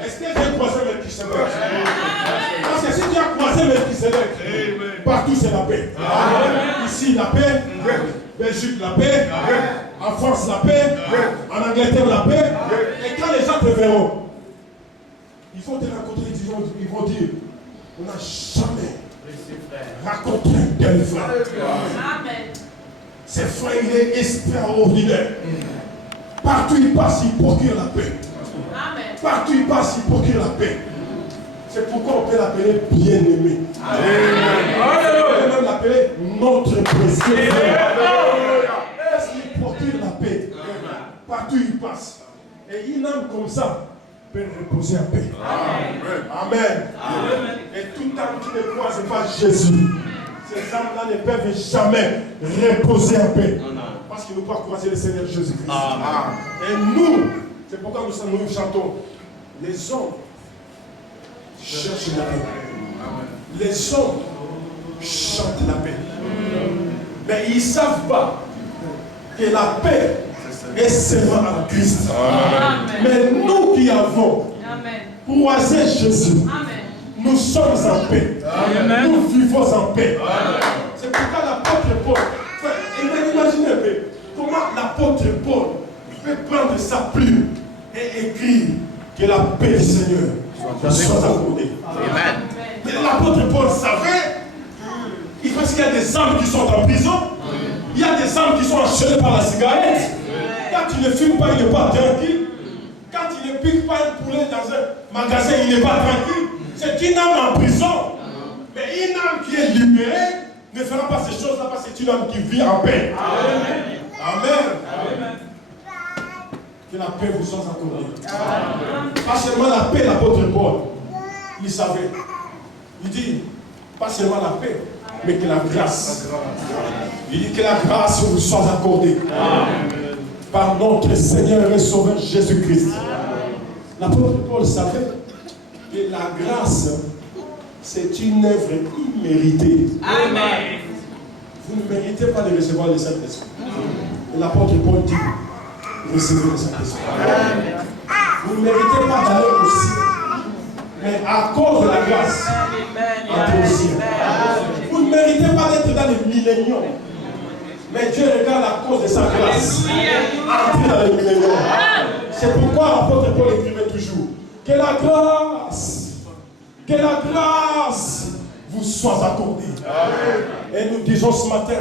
Est-ce que j'ai croisé Melchisedec? Parce que si tu as croisé Melchisedec, partout c'est la paix. Ici la paix, Belgique la paix, en France la paix, en Angleterre la paix. Et quand les gens te verront, ils vont te rencontrer, ils vont dire, on n'a jamais rencontré un tel frère. Ce frère, il est extraordinaire. Partout il passe, il procure la paix. Partout il passe, il procure la paix. C'est pourquoi on peut l'appeler bien-aimé. On peut même l'appeler notre précieux frère. Parce qu'il procure la paix. Partout il passe. Et une âme comme ça peut reposer en paix. Amen. Et toute âme qui ne croise pas Jésus, ces âmes-là ne peuvent jamais reposer en paix. Parce qu'ils n'ont pas croisé le Seigneur Jésus-Christ. Et nous, c'est pourquoi nous chantons. Les hommes cherchent la paix. Les hommes chantent la paix. Mais ils ne savent pas que la paix est seulement en Christ. Mais nous qui avons croisé Jésus, nous sommes en paix. Nous vivons en paix. C'est pourquoi l'apôtre Paul, imaginez un peu comment l'apôtre Paul peut prendre sa plume et écrire que la paix du Seigneur soit accordée. Mais l'apôtre Paul savait, parce qu'il y a des âmes qui sont en prison, il y a des âmes qui sont enchaînées par la cigarette. Quand il ne fume pas, il n'est pas tranquille. Quand il ne pique pas un poulet dans un magasin, il n'est pas tranquille. C'est une âme en prison. Mais une âme qui est libérée ne fera pas ces choses-là parce que c'est une âme qui vit en paix. Amen. Que la paix vous soit accordée. Pas seulement la paix, l'apôtre Paul, il savait. Il dit, pas seulement la paix, mais que la grâce. Il dit que la grâce vous soit accordée. Par notre Seigneur et Sauveur Jésus-Christ. L'apôtre Paul savait que la grâce, c'est une œuvre imméritée. Amen. Vous ne méritez pas de recevoir le Saint-Esprit. Et l'apôtre Paul dit, recevez le Saint-Esprit. Vous ne méritez pas d'aller au ciel. Mais à cause de la grâce, entrez au ciel. Vous ne méritez pas d'être dans les milléniums. Mais Dieu regarde à cause de sa grâce. Entrez dans les milléniums. C'est pourquoi l'apôtre Paul écrivait toujours que la grâce vous soit accordée. Et nous disons ce matin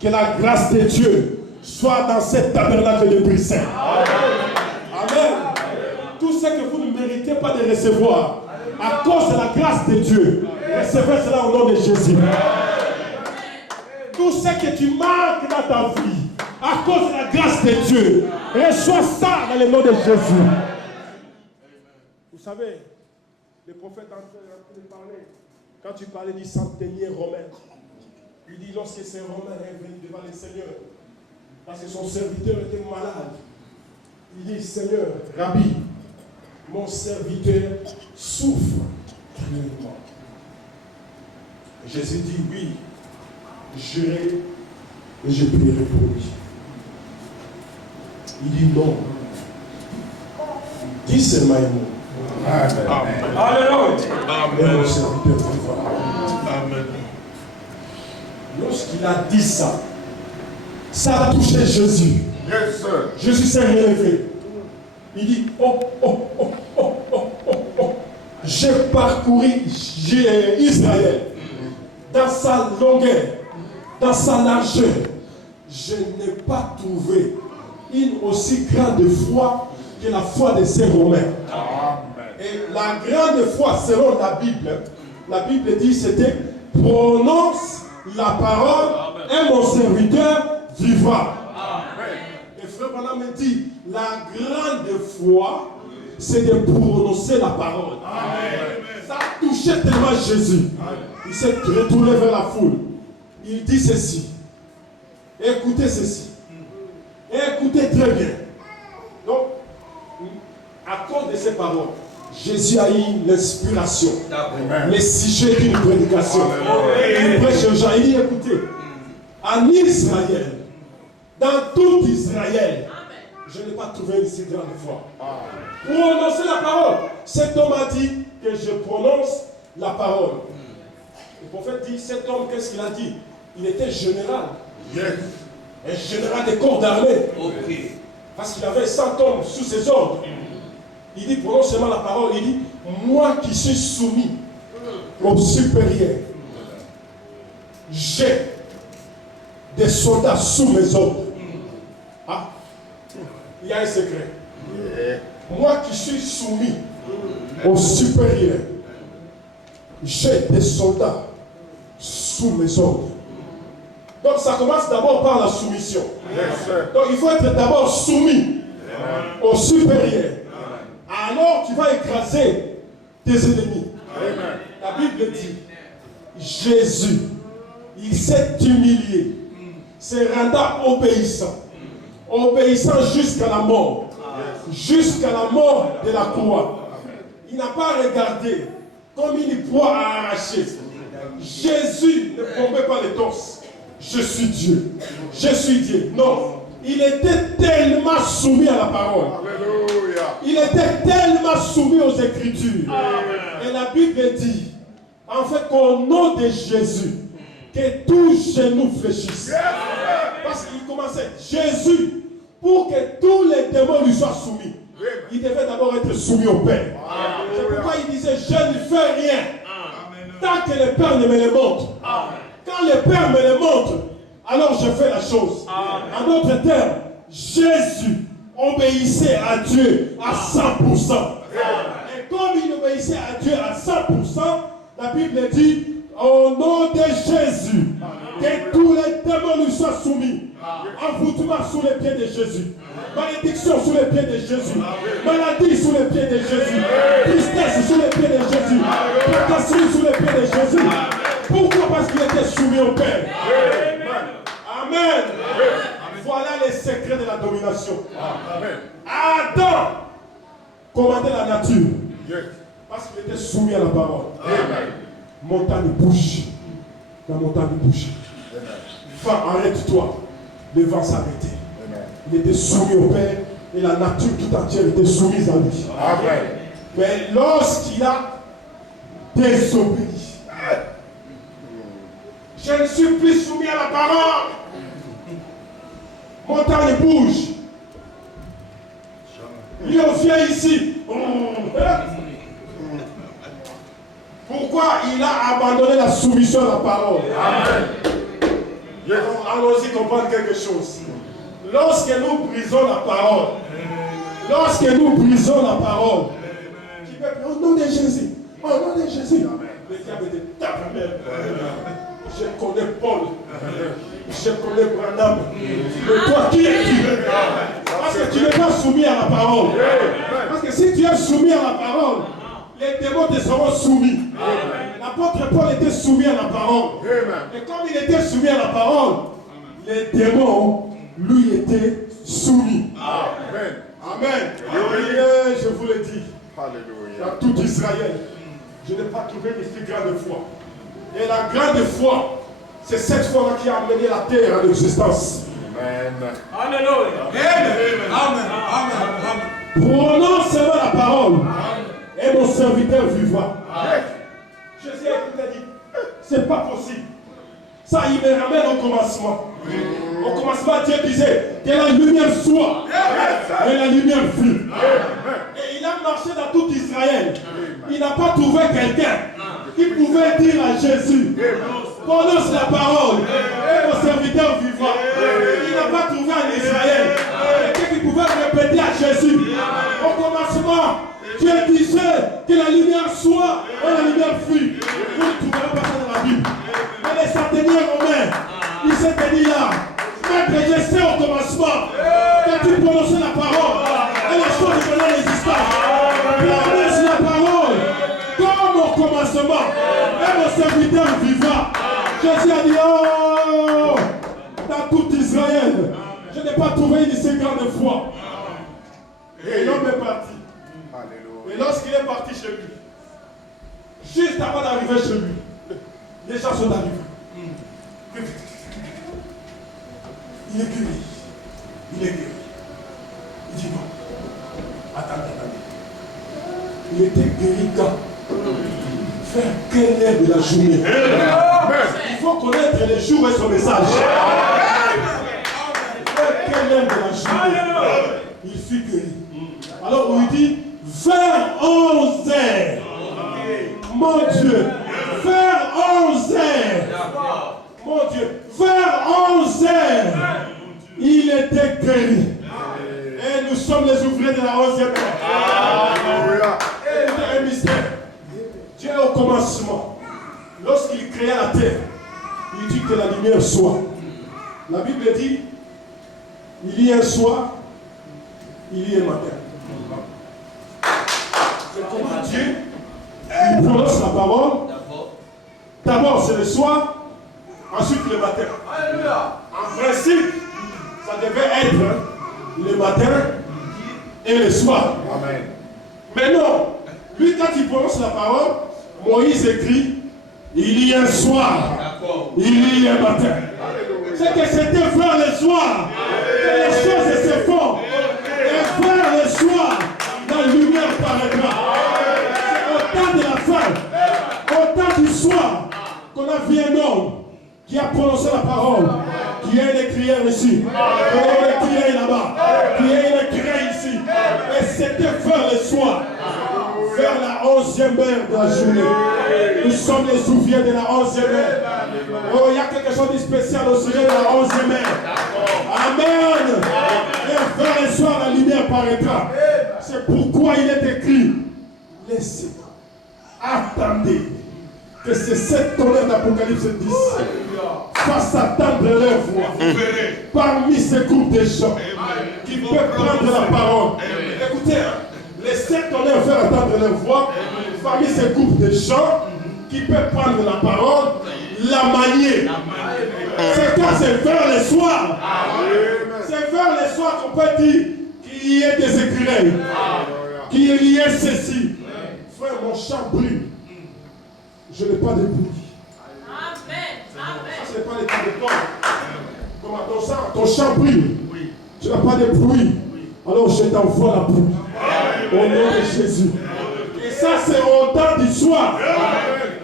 que la grâce de Dieu soit dans cette tabernacle de Bruxelles. Amen. Tout ce que vous ne méritez pas de recevoir, à cause de la grâce de Dieu, recevez cela au nom de Jésus. Tout ce que tu manques dans ta vie, à cause de la grâce de Dieu, reçois ça dans le nom de Jésus. Vous savez, le prophète en train de parler, quand tu parlais du centenier romain, il dit lorsque ces Romains est venu devant le Seigneur, parce que son serviteur était malade, il dit, Seigneur, Rabbi, mon serviteur souffre cruellement. Jésus dit, oui, j'irai et je prierai pour lui. Il dit non. Dis seulement un mot. Alléluia. Et mon serviteur vivra. Lorsqu'il a dit ça, ça a touché Jésus. Yes, sir. Jésus s'est relevé. Il dit, j'ai parcouru Israël. sa longueur, dans sa largeur, je n'ai pas trouvé une aussi grande foi que la foi de ces Romains. Et la grande foi, selon la Bible dit c'était prononce la parole et mon serviteur vivra. Et frère Branham me dit la grande foi, c'est de prononcer la parole. Ça touchait tellement Jésus. Il s'est retourné vers la foule. Il dit ceci. Écoutez ceci. Écoutez très bien. Donc, à cause de ces paroles, Jésus a eu l'inspiration, le sujet d'une prédication. Il prêche aux gens, il dit écoutez, en Israël, dans tout Israël, je n'ai pas trouvé une si grande foi. Prononcer la parole. Cet homme a dit que je prononce la parole. Le prophète dit, cet homme, qu'est-ce qu'il a dit? Il était général. Un général des corps d'armée. Parce qu'il avait 100 hommes sous ses ordres. Il dit, prononce seulement la parole. Il dit, moi qui suis soumis au supérieur, j'ai des soldats sous mes ordres. Ah, il y a un secret. Moi qui suis soumis au supérieur, j'ai des soldats sous mes ordres. Donc ça commence d'abord par la soumission. Donc il faut être d'abord soumis au supérieur. Alors tu vas écraser tes ennemis. La Bible dit, Jésus, il s'est humilié, se rendant obéissant. Obéissant jusqu'à la mort. Jusqu'à la mort de la croix. Il n'a pas regardé comme une proie à arracher. Jésus ne tombait pas les torses. Je suis Dieu. Je suis Dieu. Non. Il était tellement soumis à la parole. Il était tellement soumis aux Écritures. Et la Bible dit, en fait, qu'au nom de Jésus, que tous genoux fléchissent. Parce qu'il commençait, Jésus, pour que tous les démons lui soient soumis, il devait d'abord être soumis au Père. C'est pourquoi il disait, je ne fais rien tant que le Père ne me le montre. Quand le Père me le montre, alors je fais la chose. En d'autres termes, Jésus obéissait à Dieu à 100%. Et comme il obéissait à Dieu à 100%, la Bible dit, au nom de Jésus, que tous les démons lui soient soumis. Envoûtement sous les pieds de Jésus. Malédiction sous les pieds de Jésus. Maladie sous les pieds de Jésus. Tristesse sous les pieds de Jésus. Pétasserie sous les pieds de Jésus. Pourquoi? Parce qu'il était soumis au Père. Amen. Voilà les secrets de la domination. Adam commandait la nature. Parce qu'il était soumis à la parole. Montagne bouge. La montagne bouge. Femme, arrête-toi. Le vent s'arrêtait. Il était soumis au Père et la nature tout entière était soumise à lui. Mais lorsqu'il a désobéi, je ne suis plus soumis à la parole. Montagne bouge. Lui, on vient ici. Pourquoi il a abandonné la soumission à la parole? Allons-y comprendre quelque chose. Lorsque nous brisons la parole, qui peut dire au nom de Jésus, au nom de Jésus, le diable te tape même. Je connais Paul, je connais Branham, mais toi qui es-tu? Parce que tu n'es pas soumis à la parole. Parce que si tu es soumis à la parole, les démons te seront soumis. L'apôtre Paul était soumis à la parole. Et comme il était soumis à la parole, les démons lui étaient soumis. Amen. Et je vous le dis, dans tout Israël, je n'ai pas trouvé une si grande foi. Et la grande foi, c'est cette foi-là qui a amené la terre à l'existence. Alléluia. Prononce seulement la parole. Et mon serviteur vivra. Jésus a dit, c'est pas possible. Ça, il me ramène au commencement. Au commencement, Dieu disait que la lumière soit. Et la lumière fut. Et il a marché dans tout Israël. Il n'a pas trouvé quelqu'un qui pouvait dire à Jésus, prononce la parole. Et mon serviteur vivant. Il n'a pas trouvé en Israël quelqu'un qui pouvait répéter à Jésus. Au commencement, Dieu disait que la lumière soit et la lumière fut. Vous ne trouverez pas ça dans la Bible. Mais les centeniers romains, ils s'étaient dit là, Maître, je sais au commencement que tu prononçais la parole et les choses venaient à l'existence. Prononce la parole comme au commencement. Et mon serviteur vivant. Jésus a dit, oh, dans tout Israël, je n'ai pas trouvé une si grande foi. Et l'homme est parti. Et lorsqu'il est parti chez lui, juste avant d'arriver chez lui, les gens sont arrivés. Il est guéri. Il est guéri. Il dit non. Attendez. Il était guéri quand? Vers quelle heure de la journée? Il faut connaître les jours et son message. Vers quelle heure de la journée? Il fut guéri. Alors on lui dit, vers 11 heures. Mon Dieu. Vers 11 heures. Mon Dieu. Vers 11 heures. Il était guéri. Et nous sommes les ouvriers de la 11e heure. Et il y a un mystère. Dieu au commencement, lorsqu'il créa la terre, il dit que la lumière soit. La Bible dit, il y a un soir, il y a un matin. C'est comment Dieu, il prononce la parole. D'abord c'est le soir, ensuite le matin. En principe, ça devait être le matin et le soir. Amen. Mais non, lui quand il prononce la parole, Moïse écrit, il y a un soir, il y a un matin. C'est que c'était vers le soir que les choses se font. Et vers le soir, la lumière paraîtra. C'est au temps de la fin, au temps du soir, qu'on a vu un homme qui a prononcé la parole, qui est une écrière ici, qui est une écrière là-bas, qui est une écrière ici. Et c'était vers le soir. Vers la 11e heure de la journée. Nous sommes les ouvriers de la 11e heure. Oh, il y a quelque chose de spécial au sujet de la 11e heure. Amen. Et vers le soir, la lumière paraîtra. C'est pourquoi il est écrit, laissez, attendez, que ces 7 tonnerres d'Apocalypse 10 fassent attendre leur voix parmi ces groupes de gens qui peuvent prendre la parole. Écoutez, les 7 tonnerres faire attendre leur voix parmi ces groupes de gens qui peuvent prendre la parole, la manier. C'est quand c'est vers le soir. C'est vers le soir qu'on peut dire qu'il y ait des écureuils, qu'il y ait ceci. Frère, mon champ brûle. Je n'ai pas de bruit. Ça, ce n'est pas les temps de temps. Comment ton champ brûle. Tu n'as pas de bruit. Alors je t'envoie la pluie. Au nom de Jésus. Et ça, c'est au temps du soir.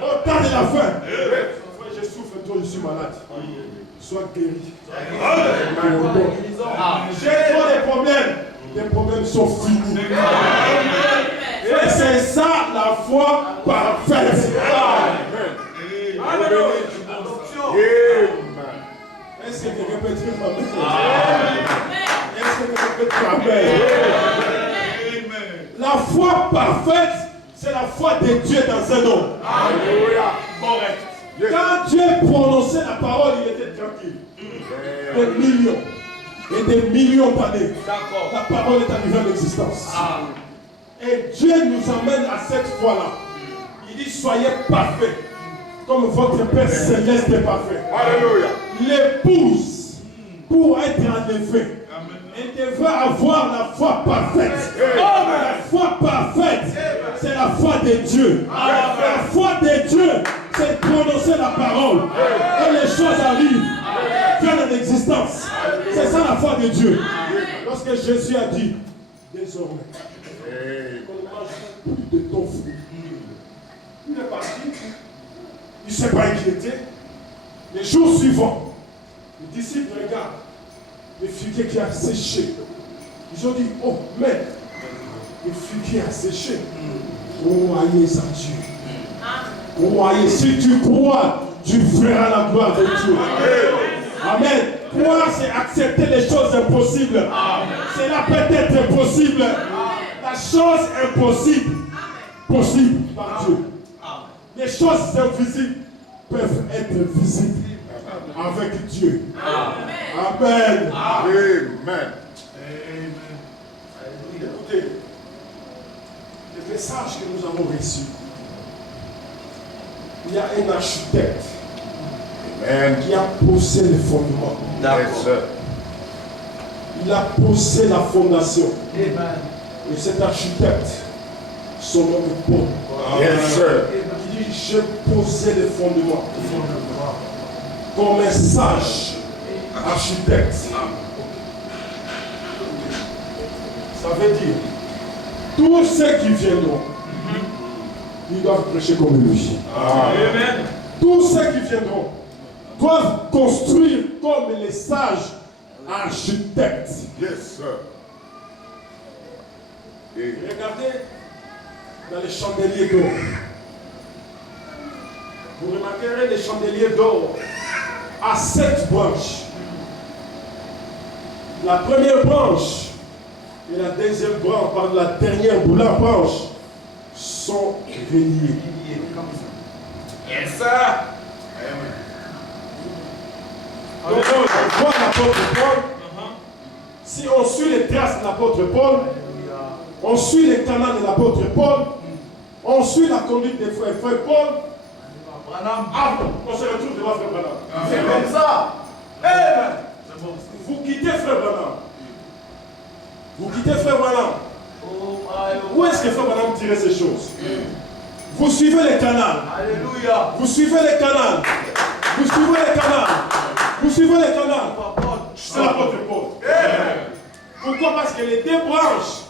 Au temps de la fin. Frère, je souffre trop, je suis malade. Sois guéri. J'ai trop de problèmes. Les problèmes sont finis. Et c'est ça la foi parfaite. Amen. Est-ce que quelqu'un peut dire amen? Est-ce que quelqu'un peut dire amen? La foi parfaite, c'est la foi de Dieu dans un homme. Alléluia. Correct. Quand Dieu prononçait la parole, il était tranquille. Des millions et des millions d'années. La parole est arrivée à l'existence. Et Dieu nous amène à cette foi-là. Il dit, soyez parfaits, comme votre Père Céleste est parfait. Alléluia. L'épouse, pour être enlevée, elle devrait avoir la foi parfaite. La foi parfaite, c'est la foi de Dieu. La foi de Dieu, c'est prononcer la parole. Et les choses arrivent, viennent en existence. C'est ça la foi de Dieu. Lorsque Jésus a dit, désormais, on ne mange plus de ton fruit. Il est parti, il ne s'est pas inquiété. Les jours suivants, les disciples regardent le figuier qui a séché. Ils ont dit, oh, mais le figuier a séché. Croyez en Dieu. Croyez, si tu crois tu verras la gloire de Dieu. Amen. Croire, c'est accepter les choses impossibles. Cela peut être impossible. La chose impossible, possible par Dieu. Les choses invisibles peuvent être visibles avec Dieu. Amen. Amen. Écoutez, le message que nous avons reçu, il y a un architecte Amen. qui a posé les fondements. Yes, sir. Il a posé la fondation. Amen. Et cet architecte, son nom est Paul. Yes, sir. Il dit, j'ai posé les fondements. Comme un sage architecte. Ça veut dire, tous ceux qui viendront, ils doivent prêcher comme lui. Amen. Tous ceux qui viendront doivent construire comme les sages architectes. Yes, sir. Et Regardez dans les chandeliers d'or. Vous remarquerez les chandeliers d'or à 7 branches. La première branche et la deuxième branche, par la dernière branche, sont reliés. Yes, sir. Donc on voit l'apôtre Paul. Si on suit les traces de l'apôtre Paul, on suit les canaux de l'apôtre Paul, on suit la conduite des frères Paul, on se retrouve devant frère Branham. C'est comme ça. Amen. Vous quittez frère Branham. Vous quittez frère Branham. Où est-ce que frère Branham tirait ces choses? Vous suivez les canaux. Alléluia. Vous suivez les canaux. Vous suivez les canaux. Vous suivez les canaux. C'est l'apôtre Paul. Pourquoi? Parce que les deux branches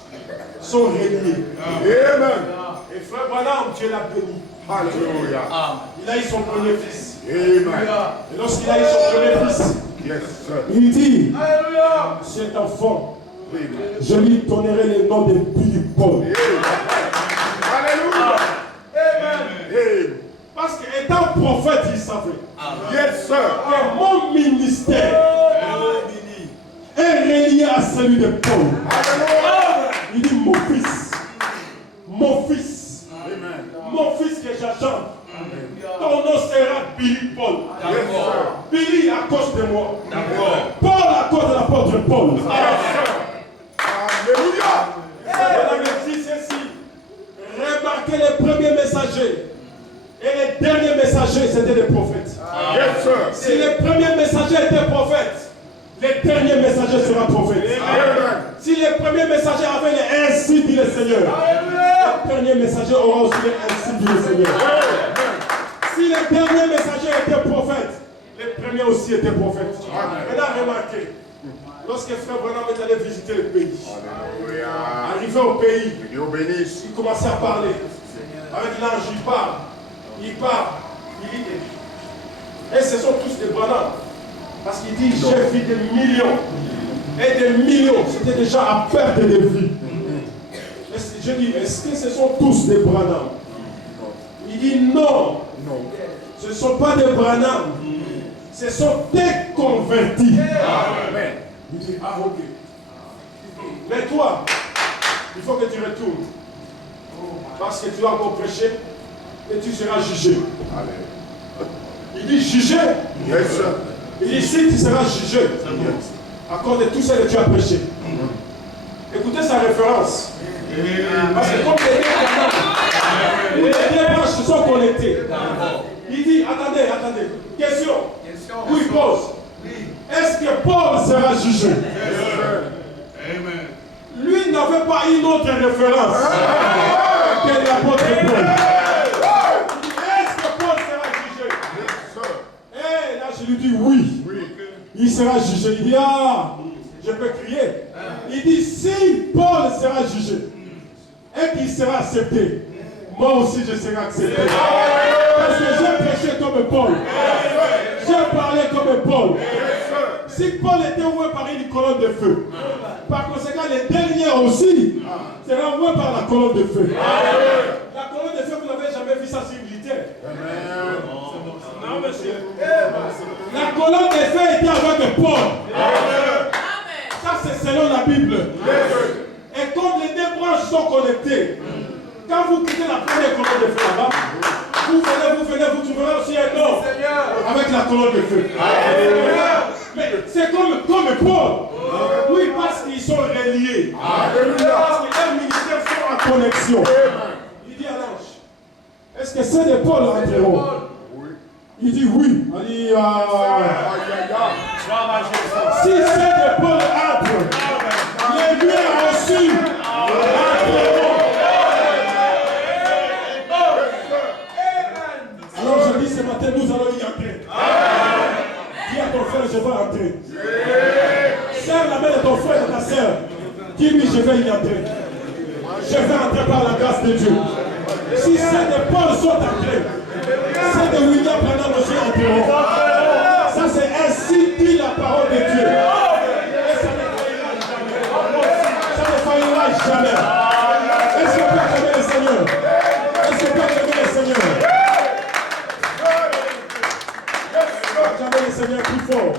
sont reliées. Amen. Et frère Branham, Dieu l'a béni. Hallelujah. Il a eu son premier fils. Amen. Et lorsqu'il a eu son premier fils, Yes, sir. il dit, Alléluia. cet enfant, Amen. je lui donnerai le nom de Billy Paul. Hallelujah. Amen. Parce qu'étant prophète, il savait Yes, sir. que mon ministère est relié à celui de Paul. Il dit, mon fils, Amen. mon fils que j'attends, ton nom sera Billy Paul. Yes, sir. Billy à cause de moi. Paul à cause de l'apôtre Paul. Hallelujah. On avait dit ceci. Remarquez les premiers messagers. Et les derniers messagers, c'était des prophètes. Yes, sir. Si les premiers messagers étaient prophètes, les derniers messagers seront prophètes. Amen. Si les premiers messagers avaient les ainsi dit le Seigneur, les derniers messagers auront aussi les ainsi dit le Seigneur. Si les derniers messagers étaient prophètes, les premiers aussi étaient prophètes. Maintenant, remarquez, lorsque frère Branham est allé visiter le pays, Hallelujah. arrivé au pays, Que Dieu bénisse. il commençait à parler. Avec l'ange, il parle. Il parle. Il dit. Et ce sont tous des Branham. Parce qu'il dit, j'ai vu des millions. Et des millions. C'était déjà à perte de vie. Je dis, est-ce que ce sont tous des Branham? Il dit non. Non. Ce ne sont pas des Branham. Ce sont des convertis. Amen. Il dit, ah ok. Mais toi, il faut que tu retournes. Parce que tu as encore prêché et tu seras jugé. Amen. Il dit jugé. Yes, sir. Il dit si tu seras jugé à cause de tout ce que tu as prêché. Écoutez sa référence. Parce que comme les deux branches se sont connectées, il dit attendez. Question. Où il pose. Est-ce que Paul sera jugé? Amen. Lui n'avait pas une autre référence que l'apôtre Paul. Est-ce que Paul sera jugé? Et là je lui dis oui. Il sera jugé. Il dit ah, je peux crier. Il dit si Paul sera jugé et qu'il sera accepté, moi aussi je serai accepté. Parce que j'ai prêché comme Paul. J'ai parlé comme Paul. Si Paul était oué par une colonne de feu, par conséquent les derniers aussi seront oués par la colonne de feu. La colonne de feu, vous n'avez jamais vu ça sur une militaire. Non monsieur. La colonne de feu était avec Paul. Ça, c'est selon la Bible. Et comme les deux branches sont connectées, quand vous quittez la première colonne de feu là-bas, vous trouverez aussi un homme avec la colonne de feu. Mais c'est comme Paul. Oui, parce qu'ils sont reliés. Parce que leurs ministères sont en connexion. Il dit à l'ange, est-ce que c'est de Paul entreront? Il dit oui. Il dit, si c'est de Paul entre, les miens aussi entreront. Alors je dis ce matin, nous allons y entrer. Dis à ton frère, je vais entrer. Serre la main de ton frère et de ta sœur. Dis-lui, je vais y entrer. Je vais entrer par la grâce de Dieu. Si c'est de Paul sont entrés, c'est de William Branham aussi entreront. Ça c'est ainsi dit la parole de Dieu. Et ça ne faillira jamais. Ça ne faillira jamais. Est-ce que tu peux acclamer le Seigneur? Est-ce que tu peux acclamer le Seigneur? Acclamer le Seigneur plus fort.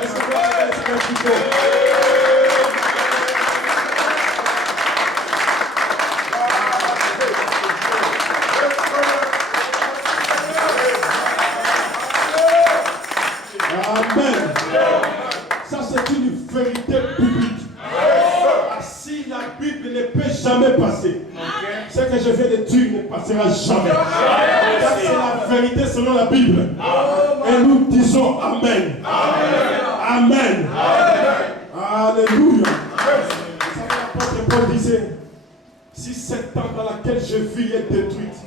Est-ce que tu peux acclamer le Seigneur plus fort? Amen. Ça c'est une vérité biblique. Si la Bible ne peut jamais passer, ce que je viens de dire ne passera jamais. Ça c'est la vérité selon la Bible. Et nous disons Amen. Amen. Alléluia. L'apôtre Paul disait, si cette tente dans laquelle je vis est détruite,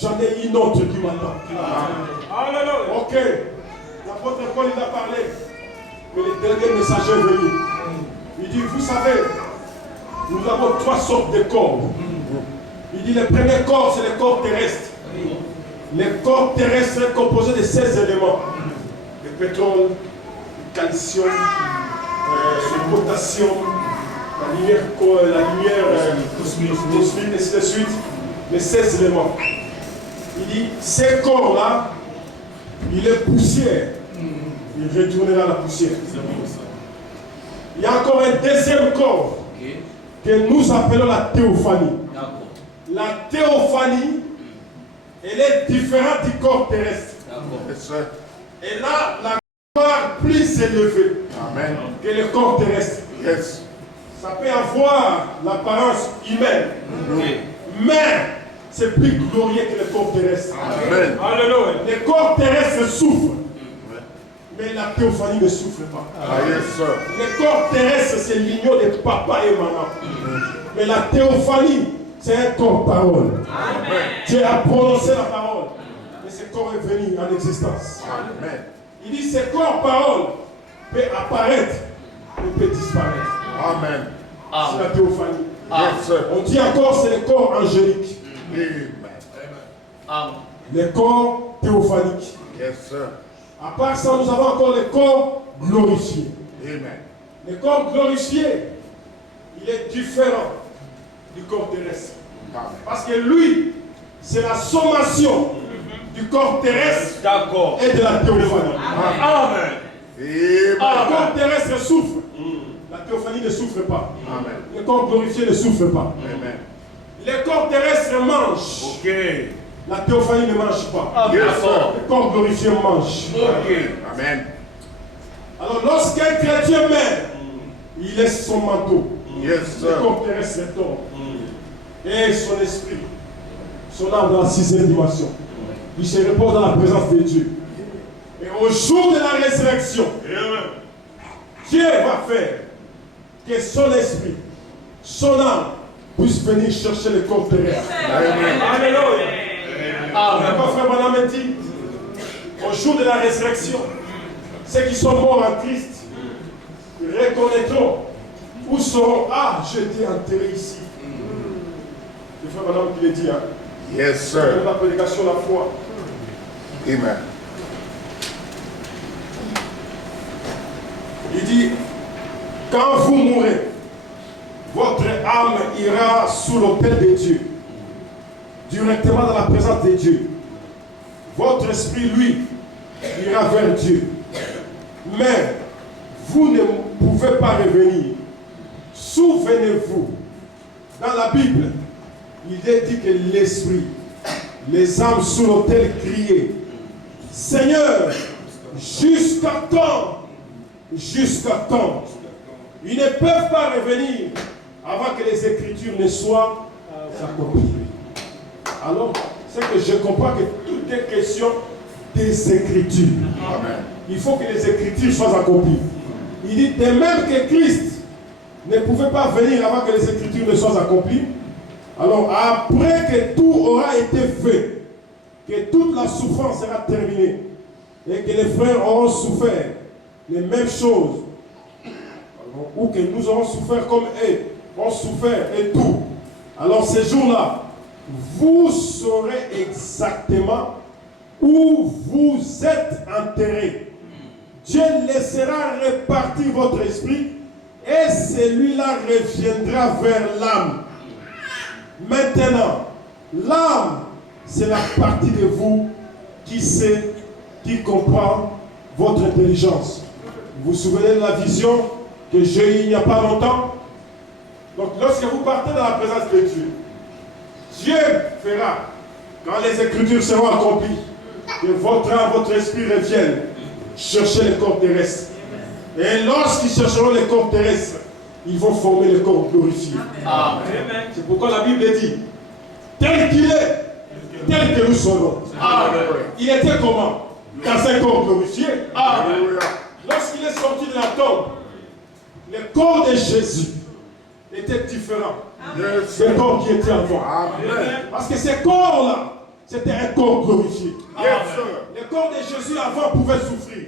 j'en ai une autre qui m'attend. Ok. L'apôtre Paul il a parlé, mais le dernier message est venu. Il dit, vous savez, nous avons trois sortes de corps. Il dit, le premier corps, c'est le corps terrestre. Le corps terrestre est composé de 16 éléments. Le pétrole, le calcium, le potassium, la lumière cosmique, et ainsi de suite. Les 16 éléments. Il dit, ces corps-là, il est poussière. Il retournera la poussière. Il y a encore un deuxième corps que nous appelons la théophanie. La théophanie, elle est différente du corps terrestre. Et là, la gloire plus élevée que le corps terrestre. Ça peut avoir l'apparence humaine, mais c'est plus glorieux que le corps terrestre. Le corps terrestre souffre, mais la théophanie ne souffre pas. Le corps terrestre, c'est l'union de papa et maman. Mais la théophanie, c'est un corps parole. Dieu a prononcé la parole, mais ce corps est venu en existence. Il dit, ce corps parole peut apparaître et peut disparaître. C'est la théophanie. On dit encore, c'est le corps angélique. Le corps théophanique. À part ça, nous avons encore le corps glorifié. Le corps glorifié, il est différent du corps terrestre. Parce que lui, c'est la sommation du corps terrestre et de la théophanie. Le corps terrestre souffre. La théophanie ne souffre pas. Le corps glorifié ne souffre pas. Le corps terrestre mange. La théophanie ne mange pas. Le corps glorifié mange. Alors lorsqu'un chrétien meurt, il laisse son manteau. Le corps terrestre tombe. Et son esprit, son âme dans la sixième dimension. Il se repose dans la présence de Dieu. Et au jour de la résurrection, Dieu va faire que son esprit, son âme, puisse venir chercher le corps terrestre. Alléluia. Mon frère Branham dit, au jour de la résurrection, ceux qui sont morts en Christ reconnaîtront où seront. Ah, j'ai été enterré ici. Le frère Branham qui le dit, hein. La prédication, la foi. Amen. Il dit, quand vous mourrez, votre âme ira sous l'autel de Dieu, directement dans la présence de Dieu. Votre esprit, lui, ira vers Dieu. Mais vous ne pouvez pas revenir. Souvenez-vous, dans la Bible, il est dit que l'esprit, les âmes sous l'autel criaient, Seigneur, jusqu'à quand? Jusqu'à quand? Ils ne peuvent pas revenir avant que les Écritures ne soient accomplies. Alors, c'est que je comprends que tout est question des Écritures. Amen. Il faut que les Écritures soient accomplies. Il dit de même que Christ ne pouvait pas venir avant que les Écritures ne soient accomplies. Alors, après que tout aura été fait, que toute la souffrance sera terminée, et que les frères auront souffert les mêmes choses, ou que nous aurons souffert comme eux ont souffert et tout, alors ces jours-là, vous saurez exactement où vous êtes enterrés. Dieu laissera repartir votre esprit et celui-là reviendra vers l'âme. Maintenant, l'âme, c'est la partie de vous qui sait, qui comprend votre intelligence. Vous vous souvenez de la vision que j'ai eue il n'y a pas longtemps? Donc, lorsque vous partez dans la présence de Dieu, Dieu fera, quand les Écritures seront accomplies, que votre âme, votre esprit reviennent chercher les corps terrestres. Et lorsqu'ils chercheront les corps terrestres, ils vont former le corps glorifié. Amen. C'est pourquoi la Bible dit, tel qu'il est, tel que nous serons. Amen. Il était comment? Dans un corps glorifié. Amen. Lorsqu'il est sorti de la tombe, le corps de Jésus était différent du corps qui était avant. Amen. Parce que ce corps-là, c'était un corps glorifié. Yes, sir. Le corps de Jésus avant pouvait souffrir.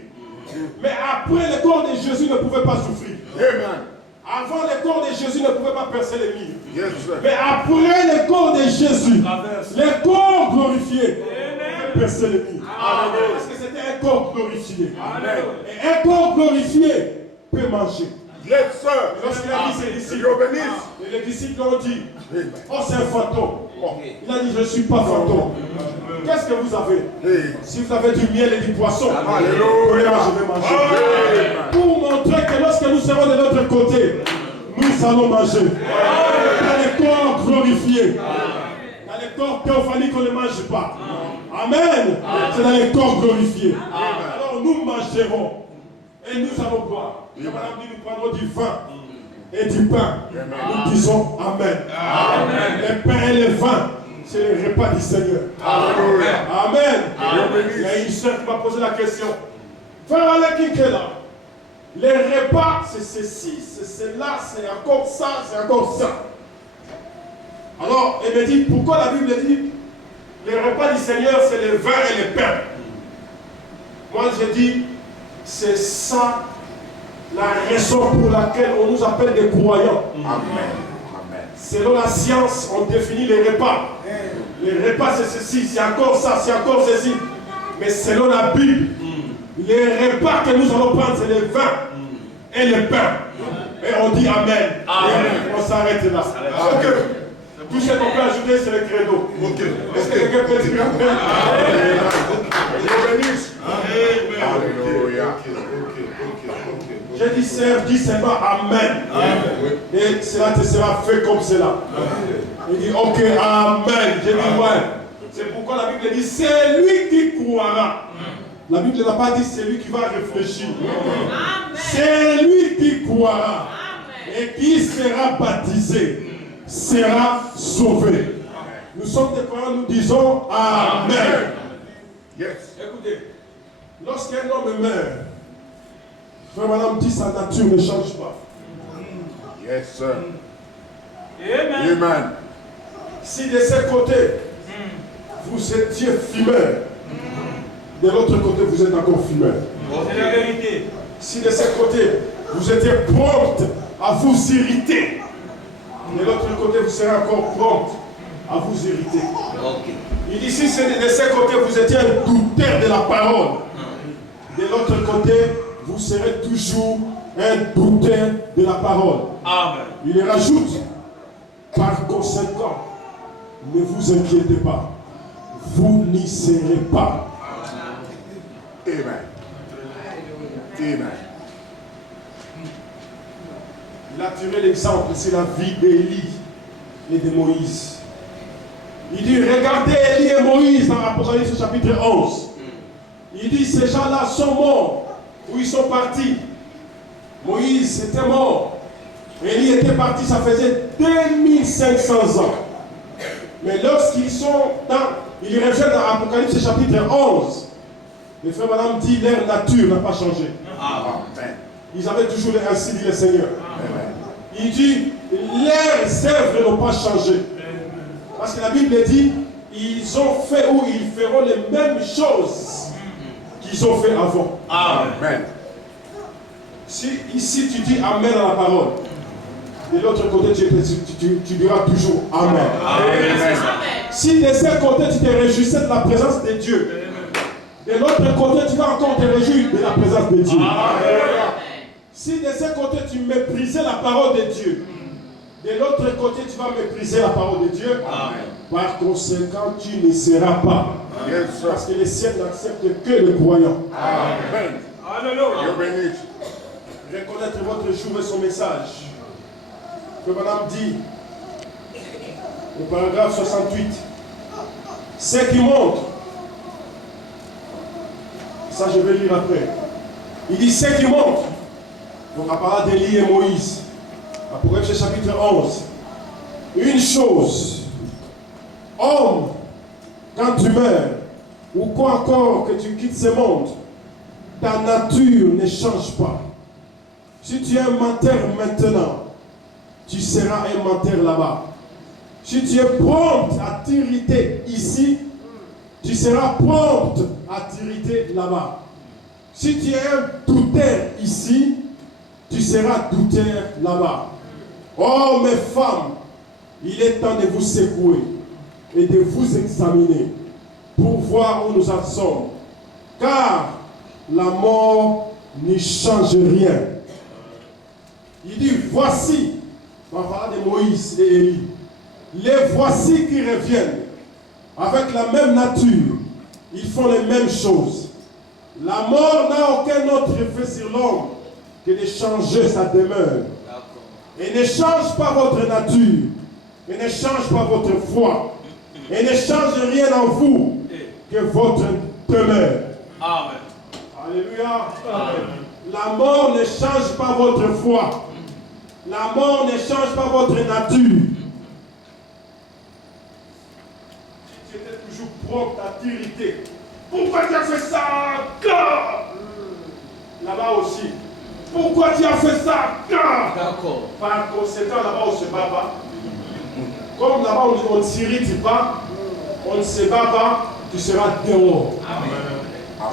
Mais après, le corps de Jésus ne pouvait pas souffrir. Amen. Avant, le corps de Jésus ne pouvait pas percer les murs. Yes, sir. Mais après le corps de Jésus, le corps glorifié peut percer les murs. Parce que c'était un corps glorifié. Et un corps glorifié peut manger. Yes, sir. Lorsqu'il a dit ses Que disciples, Dieu bénisse. et les disciples ont dit, Amen. oh c'est un fantôme. Il a dit, je ne suis pas fantôme. Qu'est-ce que vous avez? Hey. Si vous avez du miel et du poisson, Alléluia. moi je vais manger. Amen. Pour montrer que lorsque nous serons de l'autre côté, nous allons manger. Dans les corps glorifiés. Dans les corps théophaniques, on ne mange pas. Amen. C'est dans les corps glorifiés. Alors nous mangerons. Et nous allons boire. La Madame dit, nous prendrons du vin et du pain. Nous disons Amen. Le pain et le vin, c'est le repas du Seigneur. Alléluia. Amen. Il y a une sœur qui m'a posé la question. Frère Alain qui est là. Les repas, c'est ceci, c'est cela, c'est encore ça, c'est encore ça. Alors, elle me dit, pourquoi la Bible dit, les repas du Seigneur, c'est le vin et le pain. Moi, je dis, c'est ça la raison pour laquelle on nous appelle des croyants. Amen. Selon la science, on définit les repas. Les repas, c'est ceci, c'est encore ça, c'est encore ceci. Mais selon la Bible, les repas que nous allons prendre, c'est le vin et le pain. Et on dit Amen. Et on s'arrête là. Ok. Tout ce qu'on peut ajouter, c'est le credo. Est-ce que quelqu'un peut dire Amen? Dieu bénisse. Alléluia. J'ai dit, Seigneur, dis seulement Amen. Et cela te sera fait comme cela. Il dit, ok, Amen. J'ai dit, ouais. C'est pourquoi la Bible dit, c'est lui qui croira. La Bible n'a pas dit, c'est lui qui va réfléchir. C'est lui qui croira. Et qui sera baptisé, sera sauvé. Nous sommes des croyants, nous disons Amen. Yes. Écoutez, lorsqu'un homme meurt, frère madame dit sa nature ne change pas. Yes, sir. Amen. Amen. Si de ce côté, vous étiez fumeur, de l'autre côté, vous êtes encore fumeur. C'est la vérité. Si de ce côté, vous étiez prompte à vous irriter, de l'autre côté, vous serez encore prompte à vous irriter. Il dit, si c'est de ce côté, vous étiez un douteur de la parole, de l'autre côté, vous serez toujours un douteur de la parole. Amen. Il rajoute, par conséquent, ne vous inquiétez pas, vous n'y serez pas. Amen. Amen. Il a tiré l'exemple, c'est la vie d'Élie et de Moïse. Il dit, regardez Élie et Moïse dans l'Apocalypse chapitre 11. Il dit, ces gens-là sont morts. Où ils sont partis? Moïse était mort. Élie était parti, ça faisait 2500 ans. Mais lorsqu'ils ils reviennent dans l'Apocalypse chapitre 11, le frère madame dit, leur nature n'a pas changé. Amen. Ils avaient toujours ainsi dit le Seigneur. Amen. Il dit, leurs œuvres n'ont pas changé. Parce que la Bible dit, ils ont fait ou ils feront les mêmes choses qu'ils ont fait avant. Amen. Si ici tu dis Amen à la parole, de l'autre côté tu diras toujours Amen. Amen. Si de ce côté tu te réjouissais de la présence de Dieu, de l'autre côté tu vas encore te réjouir de la présence de Dieu. Si de ce côté tu méprisais la parole de Dieu, de l'autre côté tu vas mépriser la parole de Dieu. Par conséquent tu ne seras pas. Yes, sir. Parce que le ciel n'accepte que les croyants. Amen. Alléluia. Dieu bénisse. Reconnaître votre jour et son message. Que madame dit au paragraphe 68. Ce qui montre, ça je vais lire après. Il dit ce qui montre, donc à part d'Élie et Moïse, Apocalypse chapitre 11. Une chose, homme, quand tu meurs, ou quoi encore que tu quittes ce monde, ta nature ne change pas. Si tu es un menteur maintenant, tu seras un menteur là-bas. Si tu es prompt à t'irriter ici, tu seras prompt à t'irriter là-bas. Si tu es un douteur ici, tu seras douteur là-bas. Oh mes femmes, il est temps de vous secouer et de vous examiner pour voir où nous en sommes. Car la mort ne change rien. Il dit, voici, on va parler de Moïse et Élie, les voici qui reviennent avec la même nature. Ils font les mêmes choses. La mort n'a aucun autre effet sur l'homme que de changer sa demeure. Et ne change pas votre nature. Et ne change pas votre foi. Et ne change rien en vous que votre demeure. Amen. Alléluia. Amen. La mort ne change pas votre foi. La mort ne change pas votre nature. Si tu étais toujours prompt à t'irriter, pourquoi tu as fait ça encore? Là-bas aussi. Pourquoi tu as fait ça encore? D'accord. Par conséquent, là-bas on ne se bat pas. Comme là-bas on ne s'irrite pas, on ne se bat pas, tu seras dehors.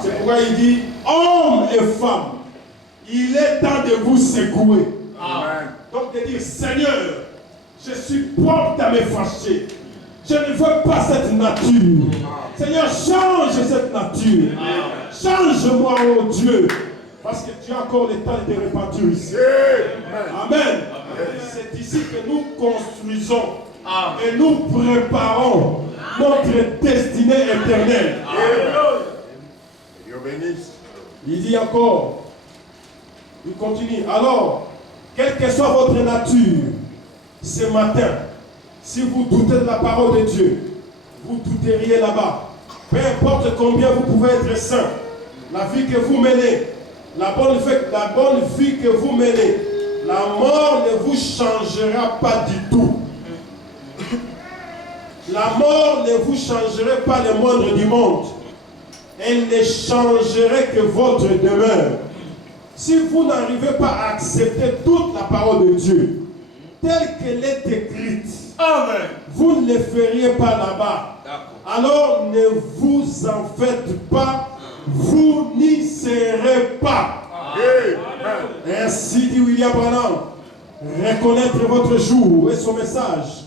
C'est pourquoi il dit, hommes et femmes, il est temps de vous secouer. Amen. Donc de dire, Seigneur, je suis prompt à me fâcher. Je ne veux pas cette nature. Seigneur, change cette nature. Change-moi, oh Dieu. Parce que tu as encore le temps de repartir ici. Amen. C'est ici que nous construisons et nous préparons notre destinée éternelle. Dieu bénisse. Il dit encore, il continue. Alors, quelle que soit votre nature, ce matin, si vous doutez de la parole de Dieu, vous douteriez là-bas. Peu importe combien vous pouvez être saint, la vie que vous menez, la bonne vie que vous menez, la mort ne vous changera pas du tout. La mort ne vous changerait pas le moindre du monde. Elle ne changerait que votre demeure. Si vous n'arrivez pas à accepter toute la parole de Dieu, telle qu'elle est écrite, Amen. vous ne le feriez pas là-bas. Alors ne vous en faites pas, vous n'y serez pas. Amen. Ainsi dit William Branham. Reconnaître votre jour et son message.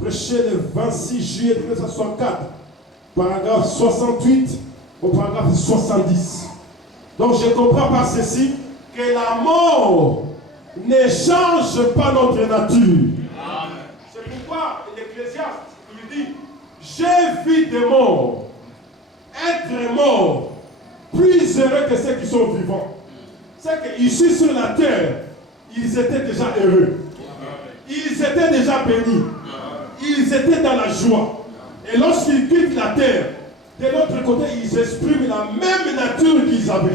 Prêché le 26 juillet 1964, paragraphe 68 au paragraphe 70. Donc je comprends par ceci que la mort ne change pas notre nature. C'est pourquoi l'Ecclésiaste, il dit, j'ai vu des morts, être mort, plus plus heureux que ceux qui sont vivants. C'est qu'ici sur la terre, ils étaient déjà heureux. Ils étaient déjà bénis. Ils étaient dans la joie. Et lorsqu'ils quittent la terre, de l'autre côté, ils expriment la même nature qu'ils avaient.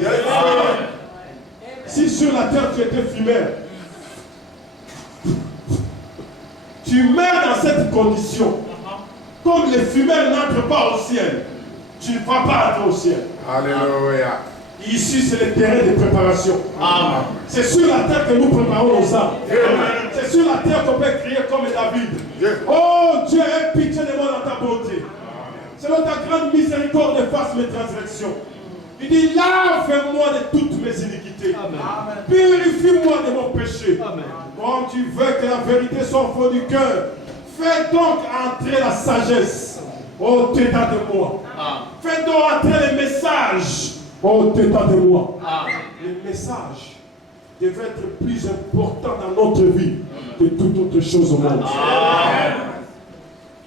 Si sur la terre tu étais fumeur, tu meurs dans cette condition. Comme les fumeurs n'entrent pas au ciel, tu ne vas pas entrer au ciel. Alléluia. Ici, c'est le terrain de préparation. C'est sur la terre que nous préparons nos âmes. C'est sur la terre qu'on peut crier comme David. Oh Dieu, aie pitié de moi dans ta bonté. Selon ta grande miséricorde, efface mes transgressions. Il dit, lave-moi de toutes mes iniquités. Purifie-moi de mon péché. Comme tu veux que la vérité soit au fond du cœur, fais donc entrer la sagesse au-dedans de moi. Fais donc entrer les messages au-dedans de moi. Les messages devaient être plus importants dans notre vie que toute autre chose au monde.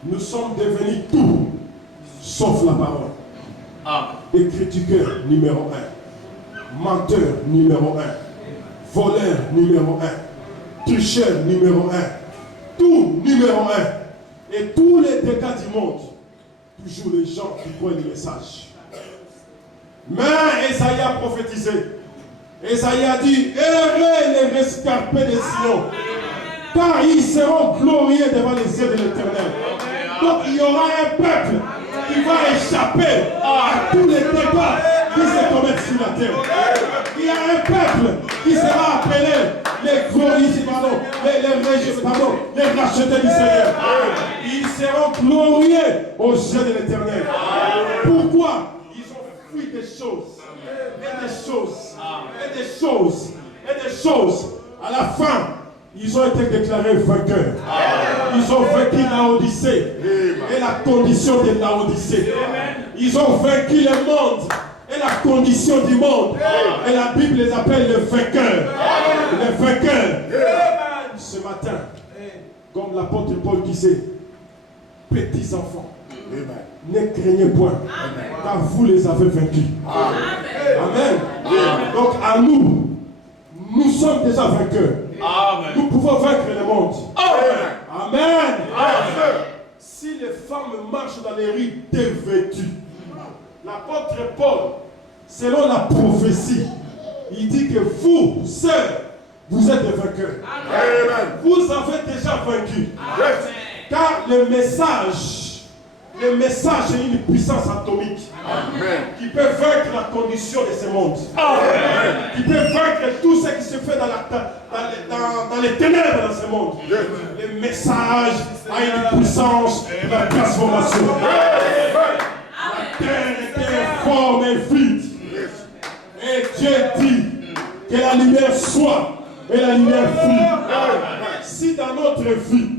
Nous sommes devenus tout, sauf la parole. Des critiqueurs numéro 1, menteurs numéro 1, voleurs numéro 1, tricheurs numéro 1, tout numéro 1. Et tous les dégâts du monde, toujours les gens qui croient les messages. Mais Esaïe a prophétisé. Esaïe a dit, heureux les rescapés des Sion, car ils seront glorieux devant les yeux de l'Éternel. Donc il y aura un peuple qui va échapper à tous les dégâts qui se commettent sur la terre. Il y a un peuple qui sera appelé les glorieux, les rachetés du Seigneur. Ils seront glorieux aux yeux de l'Éternel. Pourquoi? Ils ont fui des choses, et des choses, et des choses, et des choses. À la fin, ils ont été déclarés vainqueurs. Ils ont vaincu Laodicée et la condition de Laodicée. Ils ont vaincu le monde et la condition du monde. Et la Bible les appelle les vainqueurs. Les vainqueurs. Ce matin, comme l'apôtre Paul disait, petits enfants, ne craignez point, car vous les avez vaincus. Amen. Donc à nous, nous sommes déjà vainqueurs. Nous pouvons vaincre le monde. Amen. Si les femmes marchent dans les rues dévêtues, l'apôtre Paul, selon la prophétie, il dit que vous, sœurs, vous êtes des vainqueurs. Vous avez déjà vaincu. Car le message est une puissance atomique qui peut vaincre la condition de ce monde. Qui peut vaincre tout ce qui se fait dans les ténèbres dans ce monde. Le message a une puissance de transformation. La terre était informe et vide. Et Dieu dit que la lumière soit et la lumière fut. Si dans notre vie,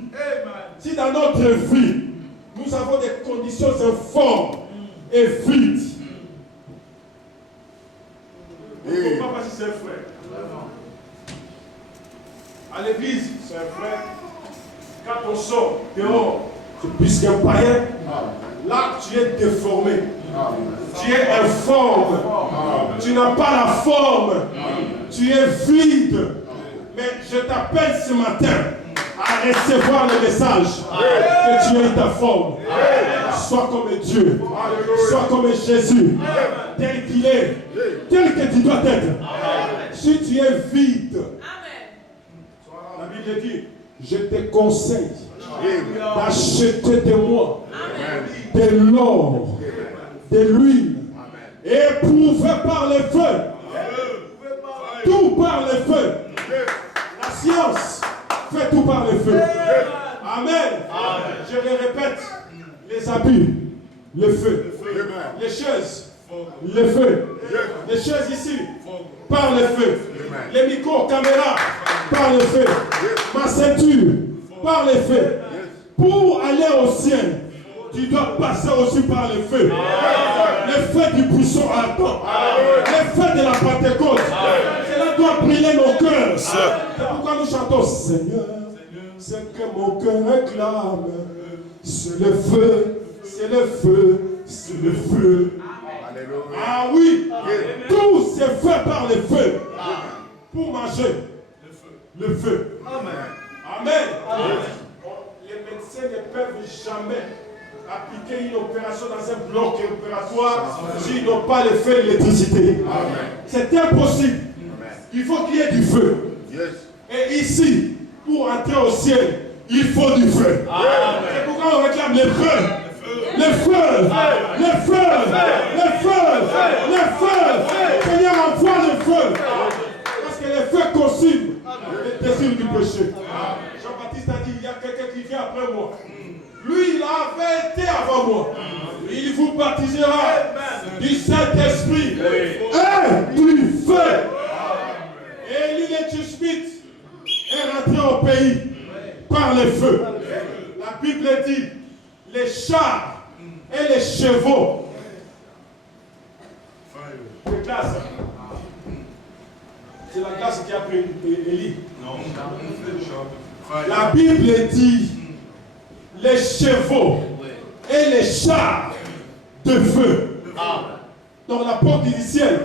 nous avons des conditions informes et vides. On ne comprend pas si c'est un frère. À l'église, c'est un frère. Quand on sort dehors, puisqu'un païen, là tu es déformé. Tu es informe. Tu n'as pas la forme. Tu es vide. Mais je t'appelle ce matin à recevoir le message que tu es ta forme. Sois comme Dieu. Sois comme Jésus. Tel qu'il est. Tel que tu dois être. Si tu es vide, la Bible dit, je te conseille d'acheter de moi de l'or, de l'huile, éprouvé par le feu. Tout par le feu. La science fait tout par le feu. Amen. Je le répète, les habits, le feu. Les chaises, le feu. Les chaises ici, par le feu. Les micros, caméras, par le feu. Ma ceinture, par le feu. Pour aller au ciel, tu dois passer aussi par le feu. Le feu du buisson ardent. Le feu de la Pentecôte. Cela doit brûler nos cœurs. C'est pourquoi nous chantons, Seigneur, c'est que mon cœur réclame. C'est le feu, c'est le feu, c'est le feu. Alléluia. Ah oui, Yes. tout c'est fait par le feu. Pour manger, le feu. Amen. Les médecins ne peuvent jamais appliquer une opération dans un bloc opératoire s'ils n'ont pas le feu et l'électricité. C'est impossible. Il faut qu'il y ait du feu. Yes. Et ici, pour entrer au ciel, il faut du feu. C'est pourquoi on réclame le feu. Le feu, le feu, le feu, le feu. Seigneur, envoie le feu. Parce que le feu consume le désir du péché. Jean-Baptiste a dit, il y a quelqu'un qui vient après moi. Lui, il avait été avant moi. Il vous baptisera du Saint-Esprit et du feu. Et Élie et Tishbite est rentré au pays par le feu. La Bible dit, les chars et les chevaux. C'est glace. C'est la glace qui a pris Élie. La Bible dit, les chevaux et les chars de feu. Dans la porte du ciel,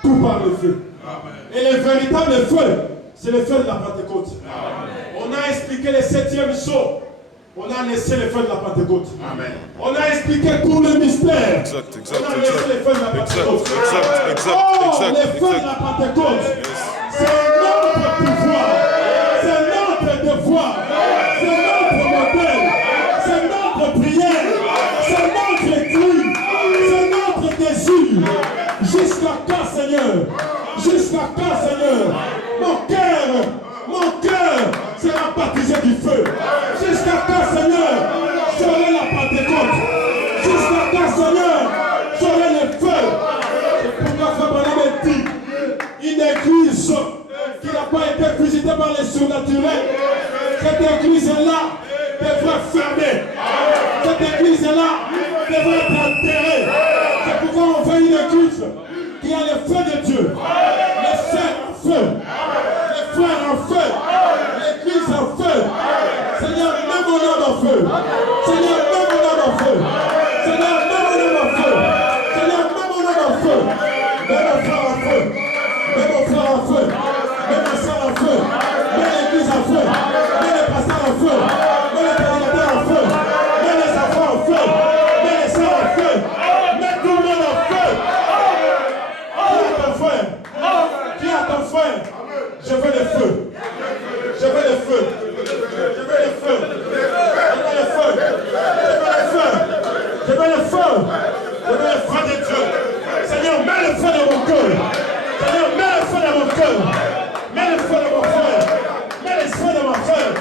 tout par le feu. Et le véritable feu, c'est le feu de la Pentecôte. On a expliqué le 7e saut. On a laissé le feu de la Pentecôte. On a expliqué tout le mystère. On a laissé le feu de la Pentecôte. Le feu de la Pentecôte, c'est notre pouvoir. C'est notre devoir. C'est notre modèle. C'est notre prière. C'est notre cri. C'est notre désir. Jusqu'à quand, Seigneur? Jusqu'à quand, Seigneur? Mon cœur sera baptisé du feu. Jusqu'à quand, Seigneur, j'aurai la Pentecôte. Jusqu'à quand, Seigneur, j'aurai le feu. C'est pourquoi Frère Branham dit, une église qui n'a pas été visitée par les surnaturels, cette église-là devrait fermer. Cette église-là devrait être enterrée. C'est pourquoi on fait une église qui a le feu de Dieu, les sœurs en feu, les frères en feu, l'église en feu. Seigneur, mets mon âme en feu. Seigneur, mets mon âme en feu. Seigneur, mets mon âme en feu. Seigneur, mets mon âme en feu. Mets mon frère en feu. Mets mon frère en feu. Mets ma soeur en feu. Mets l'église en feu. Mets les pasteurs en feu. Mets les prédicateurs en feu. Mets les enfants en feu. Mets les soeurs en feu. Mets tout le monde en feu. Dis à ton frère, je veux le feu. Je veux le feu. Je veux le feu. Je veux le feu. Je veux le feu. Je veux le feu. Je veux le feu de Dieu. Seigneur, mets le feu dans mon cœur. Seigneur, mets le feu dans mon cœur. Mets le feu dans mon frère. Mets le feu dans mon frère.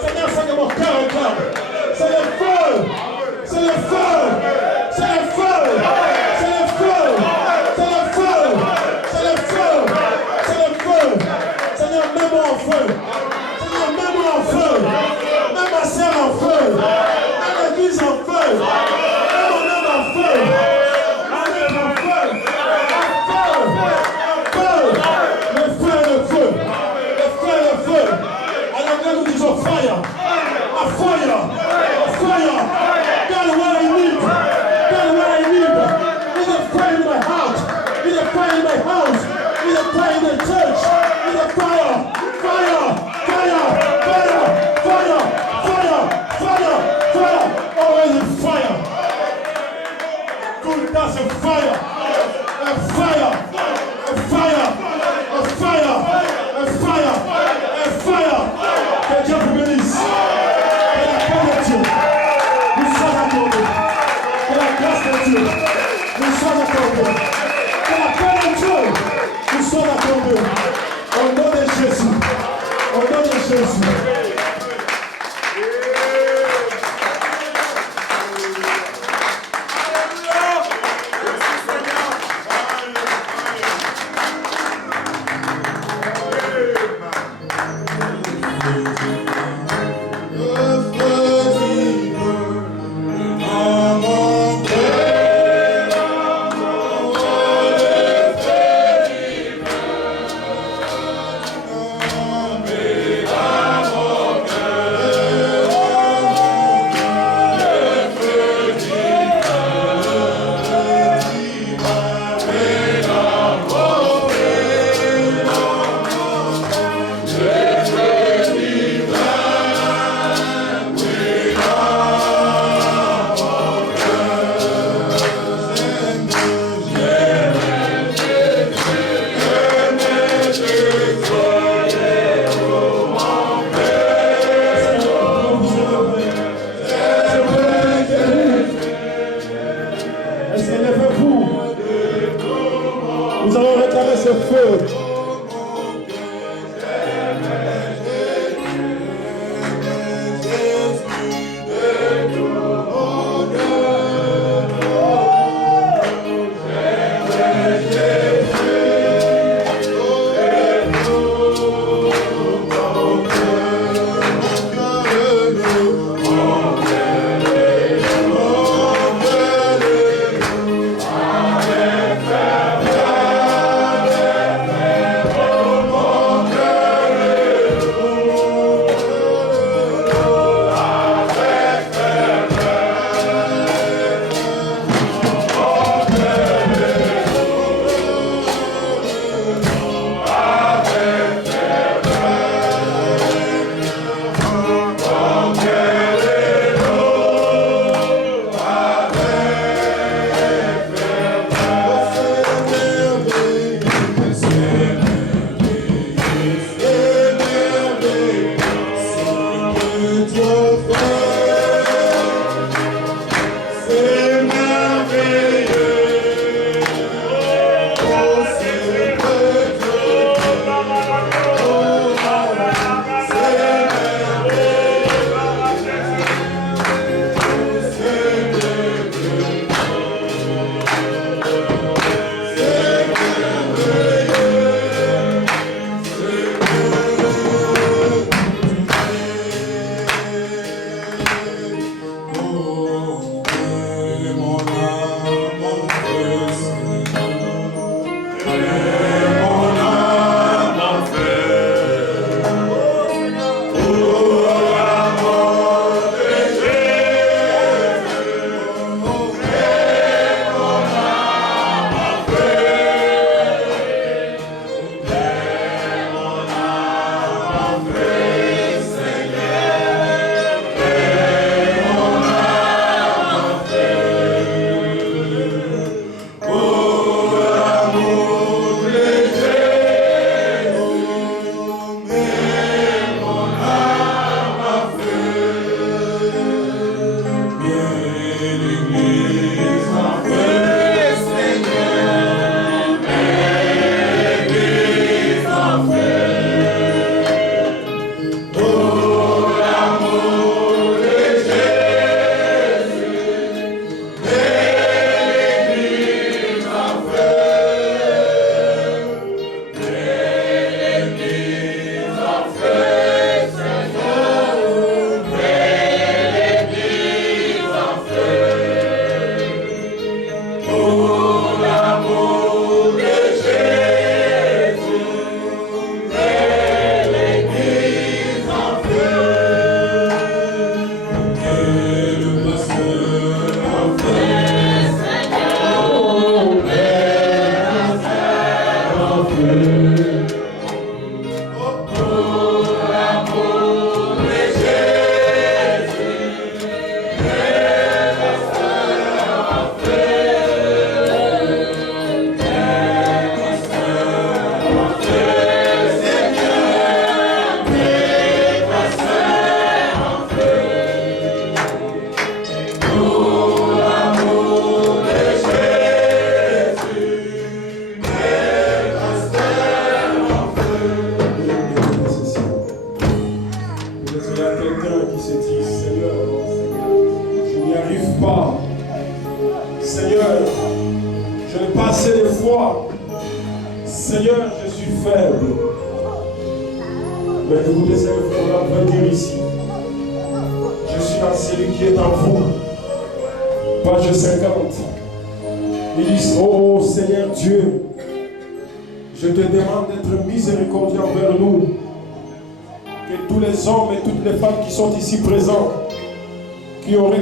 Seigneur, fais que mon cœur regarde. C'est le feu. C'est le feu. C'est le feu. C'est le feu. C'est le feu. C'est le feu. C'est le feu. Seigneur, mets-moi en feu. Seigneur, mets-moi en feu. Mets ma sœur en feu. Mets l'église en feu. Mets mon âme en feu. Mets en feu. En feu. En feu. Le feu. ce feu.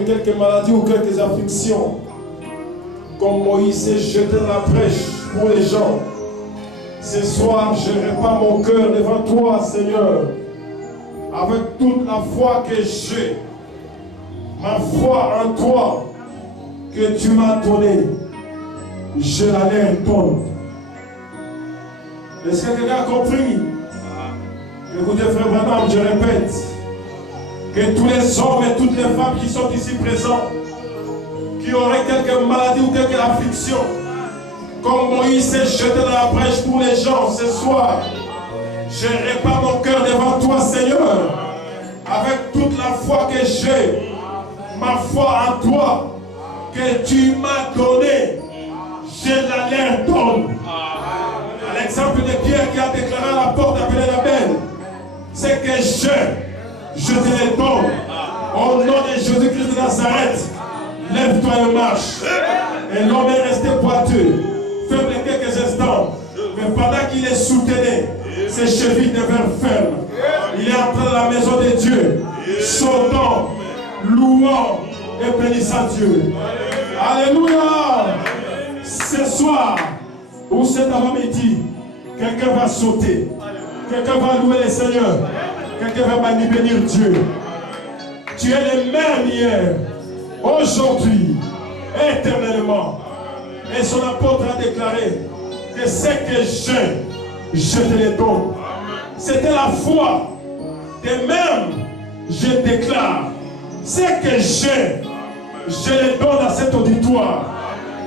Quelques maladies ou quelques afflictions, comme Moïse s'est jeté dans la brèche pour les gens. Ce soir, je répands mon cœur devant toi, Seigneur, avec toute la foi que j'ai, ma foi en toi que tu m'as donnée, je la redonne. Est-ce que quelqu'un a compris? Écoutez, frère Branham, je répète, que tous les hommes et toutes les femmes qui sont ici présents, qui auraient quelques maladies ou quelques afflictions, Comme Moïse s'est jeté dans la brèche pour les gens ce soir, je répare mon cœur devant toi, Seigneur, avec toute la foi que j'ai, ma foi en toi, que tu m'as donnée, je la leur donne. À l'exemple de Pierre qui a déclaré à la porte appelée la belle, c'est que je te les donne. Au nom de Jésus-Christ de Nazareth, lève-toi et marche. Et l'homme est resté boiteux, faible quelques instants. Mais pendant qu'il est soutenu, ses chevilles devinrent fermes. Il est entré dans la maison de Dieu, sautant, louant et bénissant Dieu. Alléluia. Ce soir, ou cet avant-midi, quelqu'un va sauter. Quelqu'un va louer le Seigneur. Quelqu'un va bénir Dieu. Tu es le même hier, aujourd'hui, éternellement. Et son apôtre a déclaré que ce que je te le donne. C'était la foi. De même, je déclare, ce que je le donne à cet auditoire.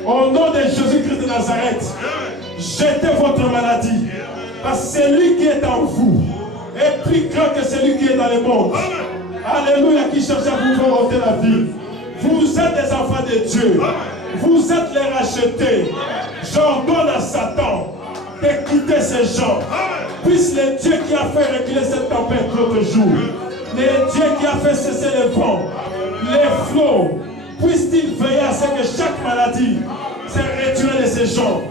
Au nom de Jésus-Christ de Nazareth, jetez votre maladie. Parce que celui qui est en vous est plus grand que celui qui est dans le monde. Alléluia, qui cherche à vous faire ôter la vie. Vous êtes des enfants de Dieu. Vous êtes les rachetés. J'ordonne à Satan de quitter ces gens. Puisse le Dieu qui a fait reculer cette tempête l'autre jour, le Dieu qui a fait cesser le vent, les flots, puisse-t-il veiller à ce que chaque maladie se retire de ces gens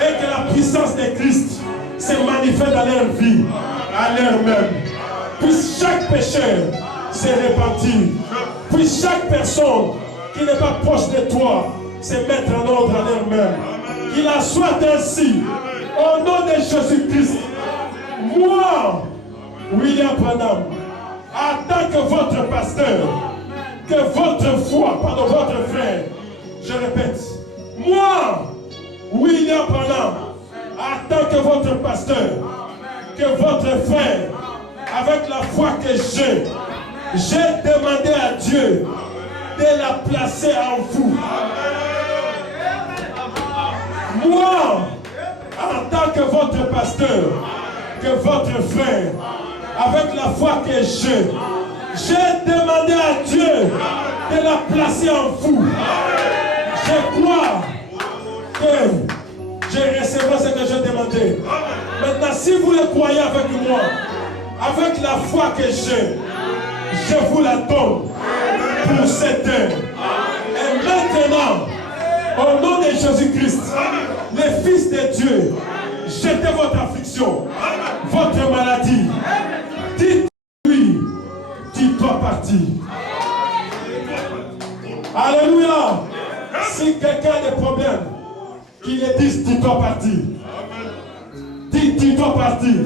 et que la puissance de Christ se manifeste dans leur vie, à l'heure même. Puisse chaque pécheur se repentir. Puisse chaque personne qui n'est pas proche de toi se mettre en ordre à l'heure même. Qu'il en soit ainsi. Au nom de Jésus-Christ. Moi, William Branham, en tant que votre pasteur, que votre foi, pardon, votre frère, je répète, moi, William Branham, en tant que votre pasteur, que votre frère, avec la foi que j'ai demandé à Dieu de la placer en vous. Moi, en tant que votre pasteur, que votre frère, avec la foi que j'ai demandé à Dieu de la placer en vous. Je crois que j'ai reçu ce que j'ai demandé. Maintenant, si vous le croyez avec moi, avec la foi que je vous la donne pour cette heure. Et maintenant, au nom de Jésus-Christ, le Fils de Dieu, jetez votre affliction, votre maladie. Dites-lui, tu dois partir. Alléluia. Si quelqu'un a des problèmes, qu'il le dise, tu dois partir. Dites, tu dois partir.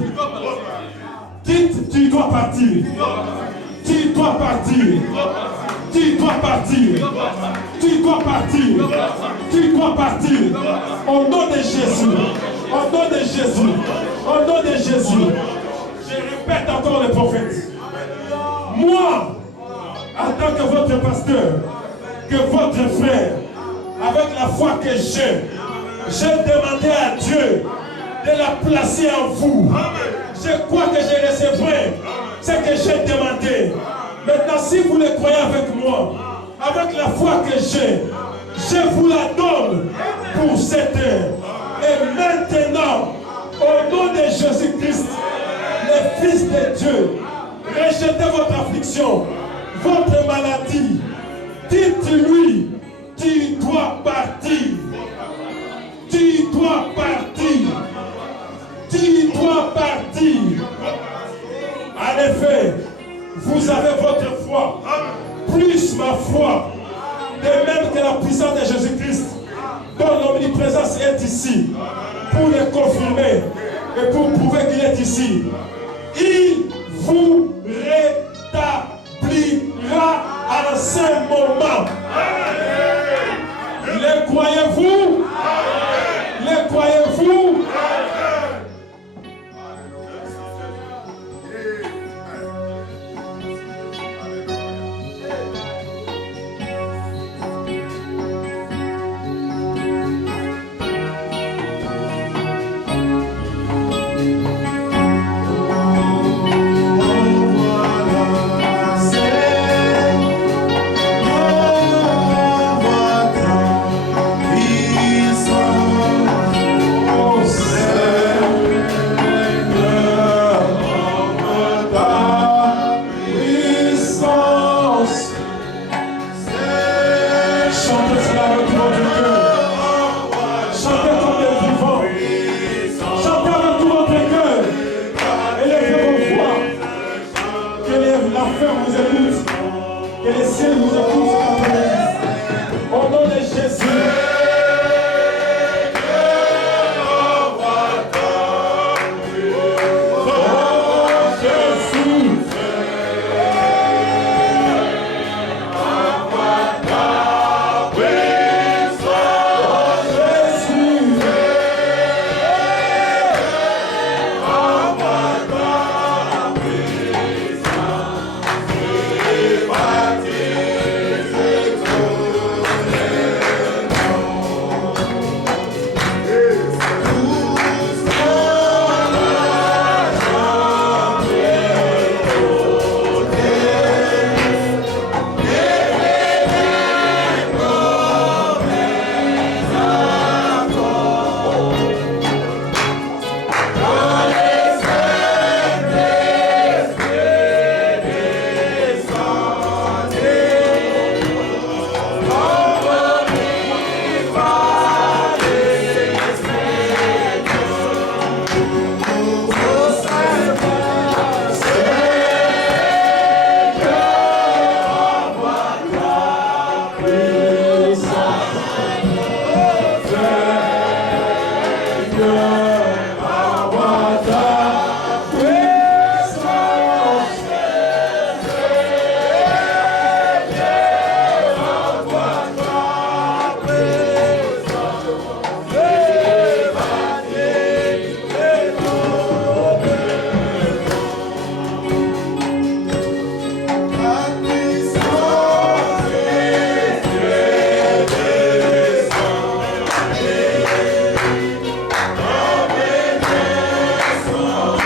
Dites, tu dois partir. Tu dois partir. Tu dois partir. Tu dois partir. Tu dois partir. Au nom de Jésus. Au nom de Jésus. Au nom de Jésus. Je répète encore le prophète. Moi, en tant que votre pasteur, que votre frère, avec la foi que j'ai demandé à Dieu de la placer en vous. Je crois que je recevrai ce que j'ai demandé. Maintenant, si vous le croyez avec moi, avec la foi que je vous la donne pour cette heure. Et maintenant, au nom de Jésus-Christ, le Fils de Dieu, rejetez votre affliction, votre maladie. Dites-lui, tu dois partir. Tu dois partir. Tu dois partir. En effet, vous avez votre foi, plus ma foi, de même que la puissance de Jésus-Christ, dont l'omniprésence est ici, pour le confirmer et pour prouver qu'il est ici. Il vous rétablira à ce moment. Le croyez-vous? Le croyez-vous?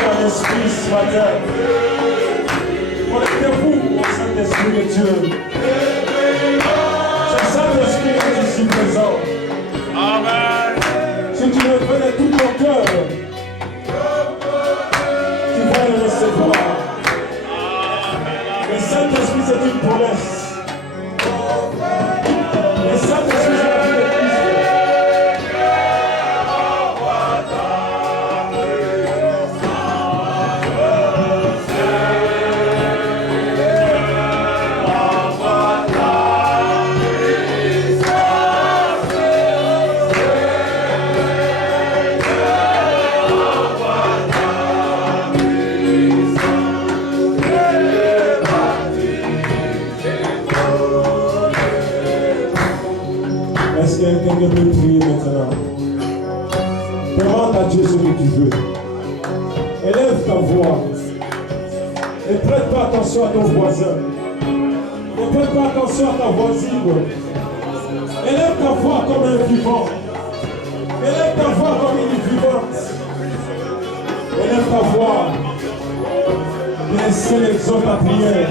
un esprit ce matin. Connectez-vous au Saint-Esprit de Dieu. C'est le Saint-Esprit qui est ici présent. Amen. Si tu le veux de tout ton cœur, tu vas le recevoir. Le Saint-Esprit, c'est une promesse. Le Saint-Esprit, c'est la vie de Christ. Est-ce qu'il y a quelqu'un qui peut prier maintenant? Demande à Dieu ce que tu veux. Élève ta voix. Ne prête pas attention à ton voisin. Ne prête pas attention à ta voisine. Élève ta voix comme un vivant. Élève ta voix comme une vivante. Élève ta voix. Laissez les autres à prière.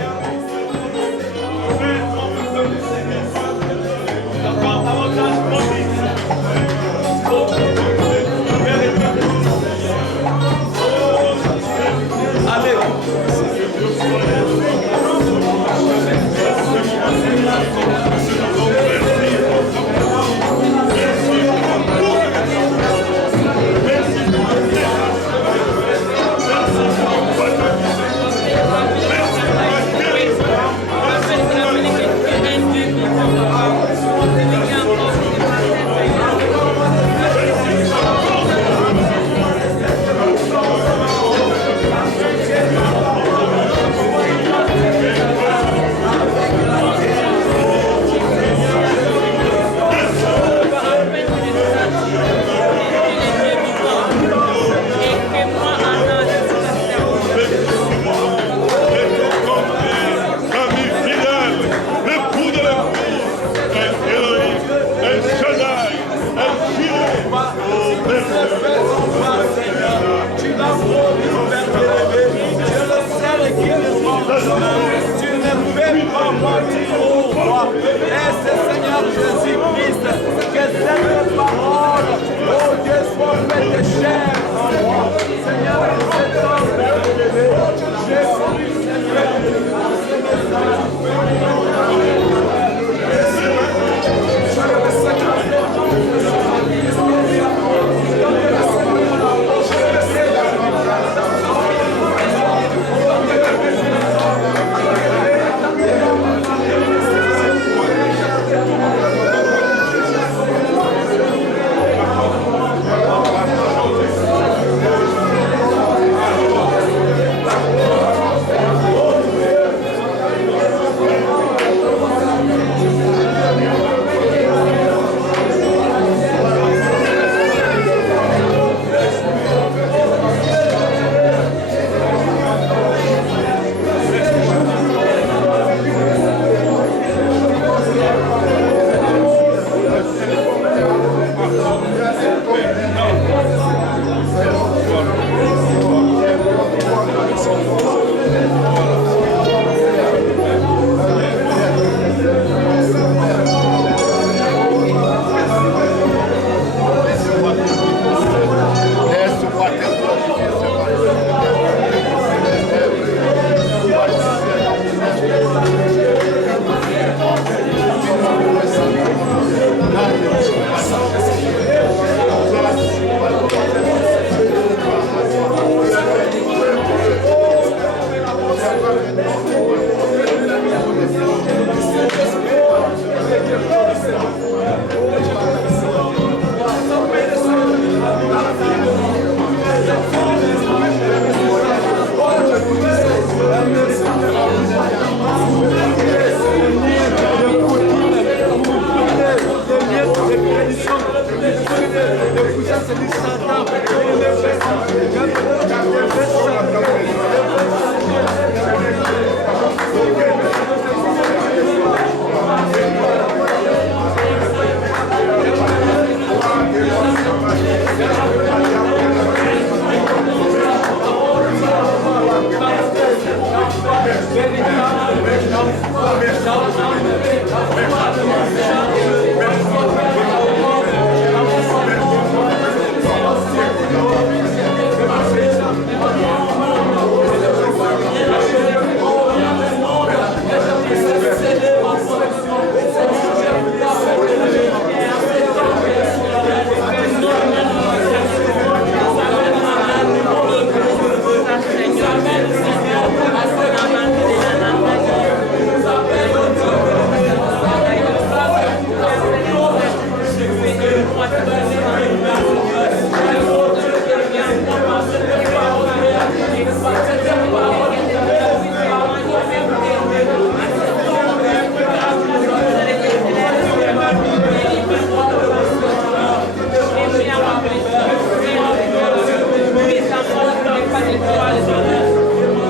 les gloires, les honneurs.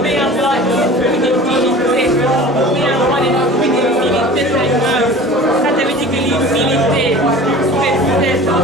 Mets-en-moi une humilité. Mets-en-moi une humilité, Seigneur. Ça te veut dire que l'humilité fait cesse en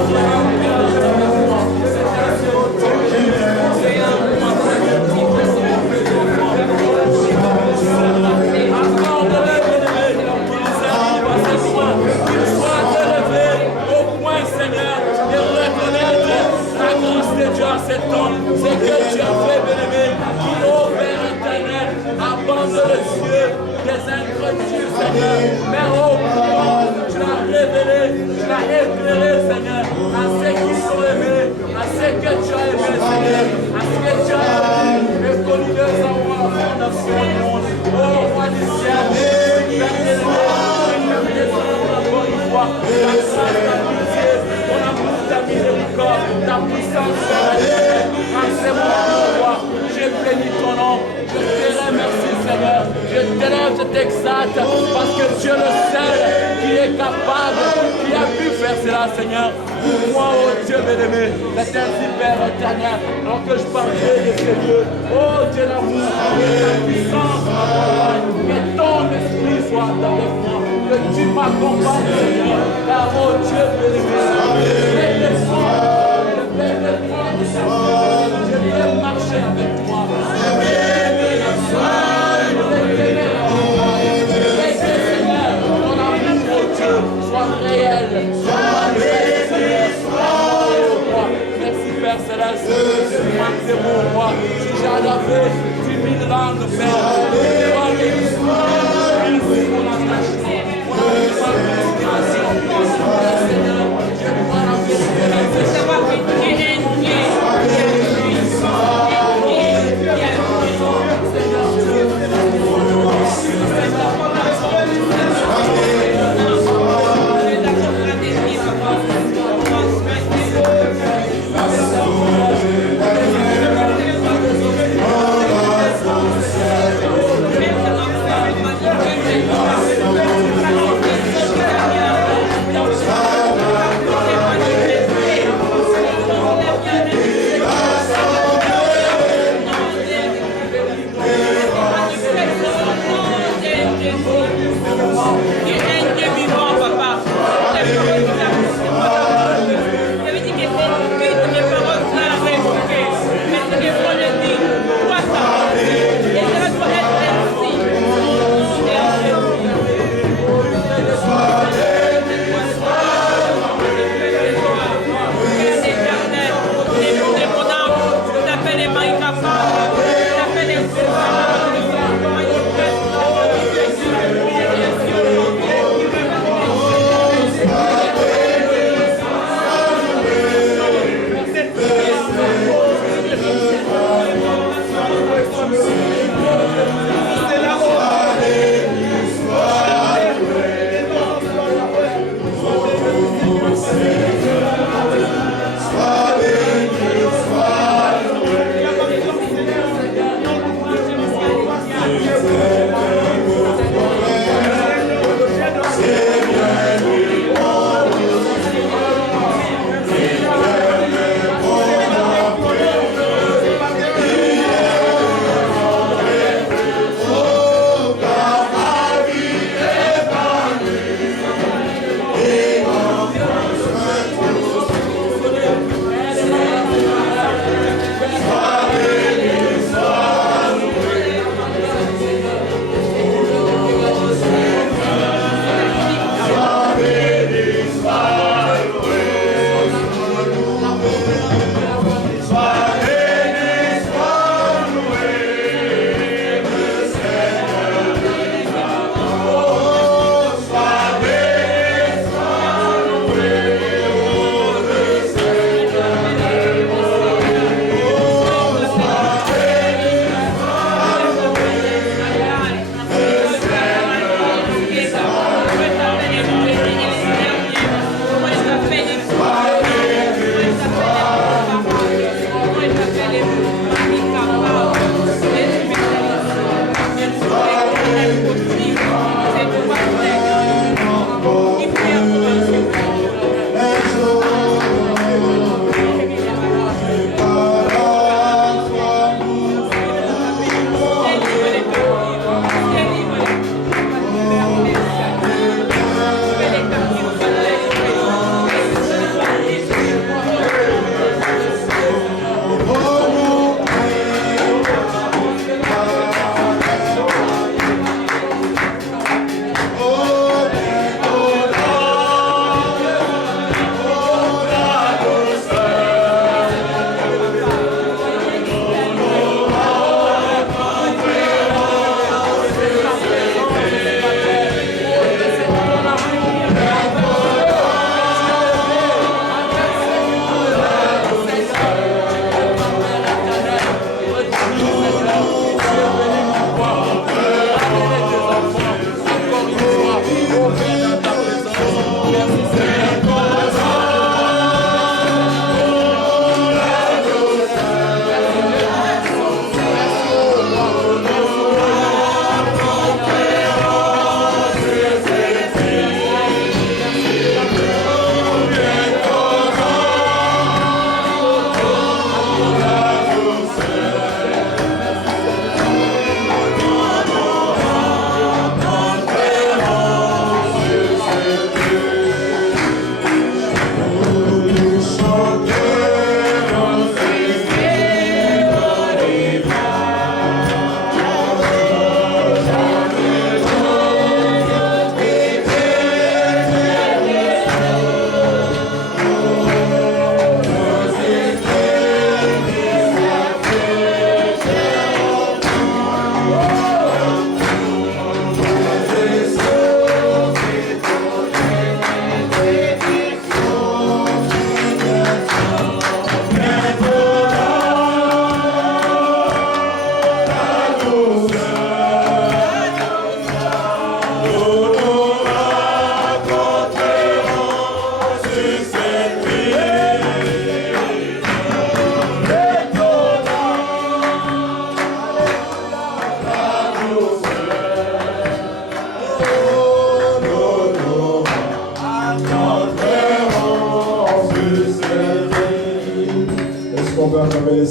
cet homme, c'est que tu as fait, bien-aimé, qui, ô Père éternel, abandonne les yeux des incrédules, Seigneur. Mais ô Père, tu l'as révélé, tu l'as éclairé, Seigneur, à ceux qui sont aimés, à ceux que tu as aimés, Seigneur, à ceux que tu as aimés, et connu de savoir la fondation du monde. Ô roi du ciel, Père bien-aimé, descendre encore une fois, la grâce, ta pitié, ton amour, ta miséricorde, ta puissance, c'est mon roi, je bénis ton nom, je te remercie Seigneur, je t'élève, je t'exalte, parce que tu es le seul qui est capable, qui a pu faire cela Seigneur, pour moi, oh Dieu bien-aimé, c'est ainsi Père éternel, alors que je parlais de ces lieux, oh Dieu d'amour, que ta puissance que ton esprit soit avec moi, que tu m'accompagnes Seigneur, car oh Dieu bien-aimé, je vais marcher avec toi. Je vais Seigneur, ton amour pour Dieu soit réel. Merci Père Céleste. Merci mon roi. Si j'ai adapté 10 000 langues, Père, merci pour l'attachement, pour la grâce, Seigneur, je crois la vérité.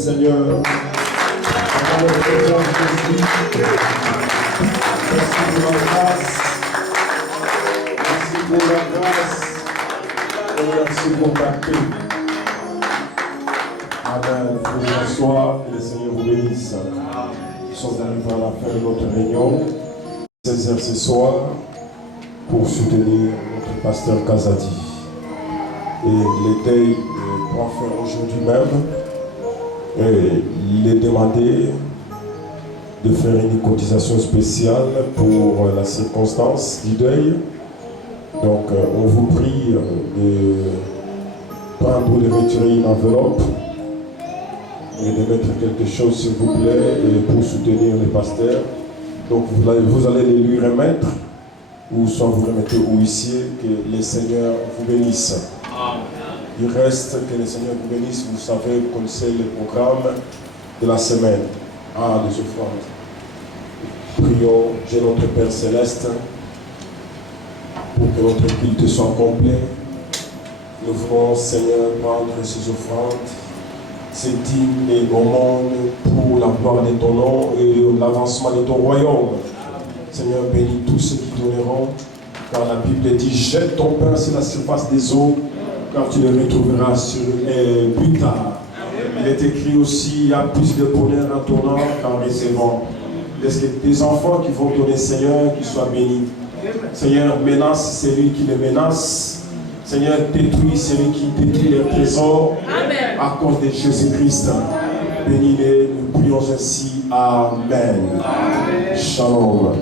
Seigneur. Dans le présent de Jésus. Merci pour la grâce. Merci pour la grâce. Et merci pour ta paix. Amen. Bonsoir et le Seigneur vous bénisse. Nous sommes arrivés à la fin de notre réunion. 16h ce soir pour soutenir notre pasteur Kazadi. Et l'été prend fin aujourd'hui même. Et il est demandé de faire une cotisation spéciale pour la circonstance du deuil. Donc on vous prie de prendre ou de retirer une enveloppe et de mettre quelque chose s'il vous plaît et pour soutenir le pasteur. Donc vous allez les lui remettre ou soit vous remettez au huissier, que le Seigneur vous bénisse. Il reste que le Seigneur vous bénisse. Vous savez, vous connaissez le programme de la semaine. Des offrandes. Prions, Dieu notre Père Céleste, pour que notre culte soit complet. Nous voulons, Seigneur, prendre ces offrandes, ces dîmes et aumônes pour la gloire de ton nom et l'avancement de ton royaume. Seigneur, bénis tous ceux qui donneront, car la Bible dit, jette ton pain sur la surface des eaux, car tu le retrouveras plus tard. Il est écrit aussi, il y a plus de bonheur en donnant qu'en recevant. Laisse des enfants qui vont donner, Seigneur, qu'ils soient bénis. Seigneur, menace celui qui les menace. Seigneur, détruis celui qui détruit les trésors. Amen. À cause de Jésus-Christ. Bénis-les, nous prions ainsi. Amen. Amen. Shalom.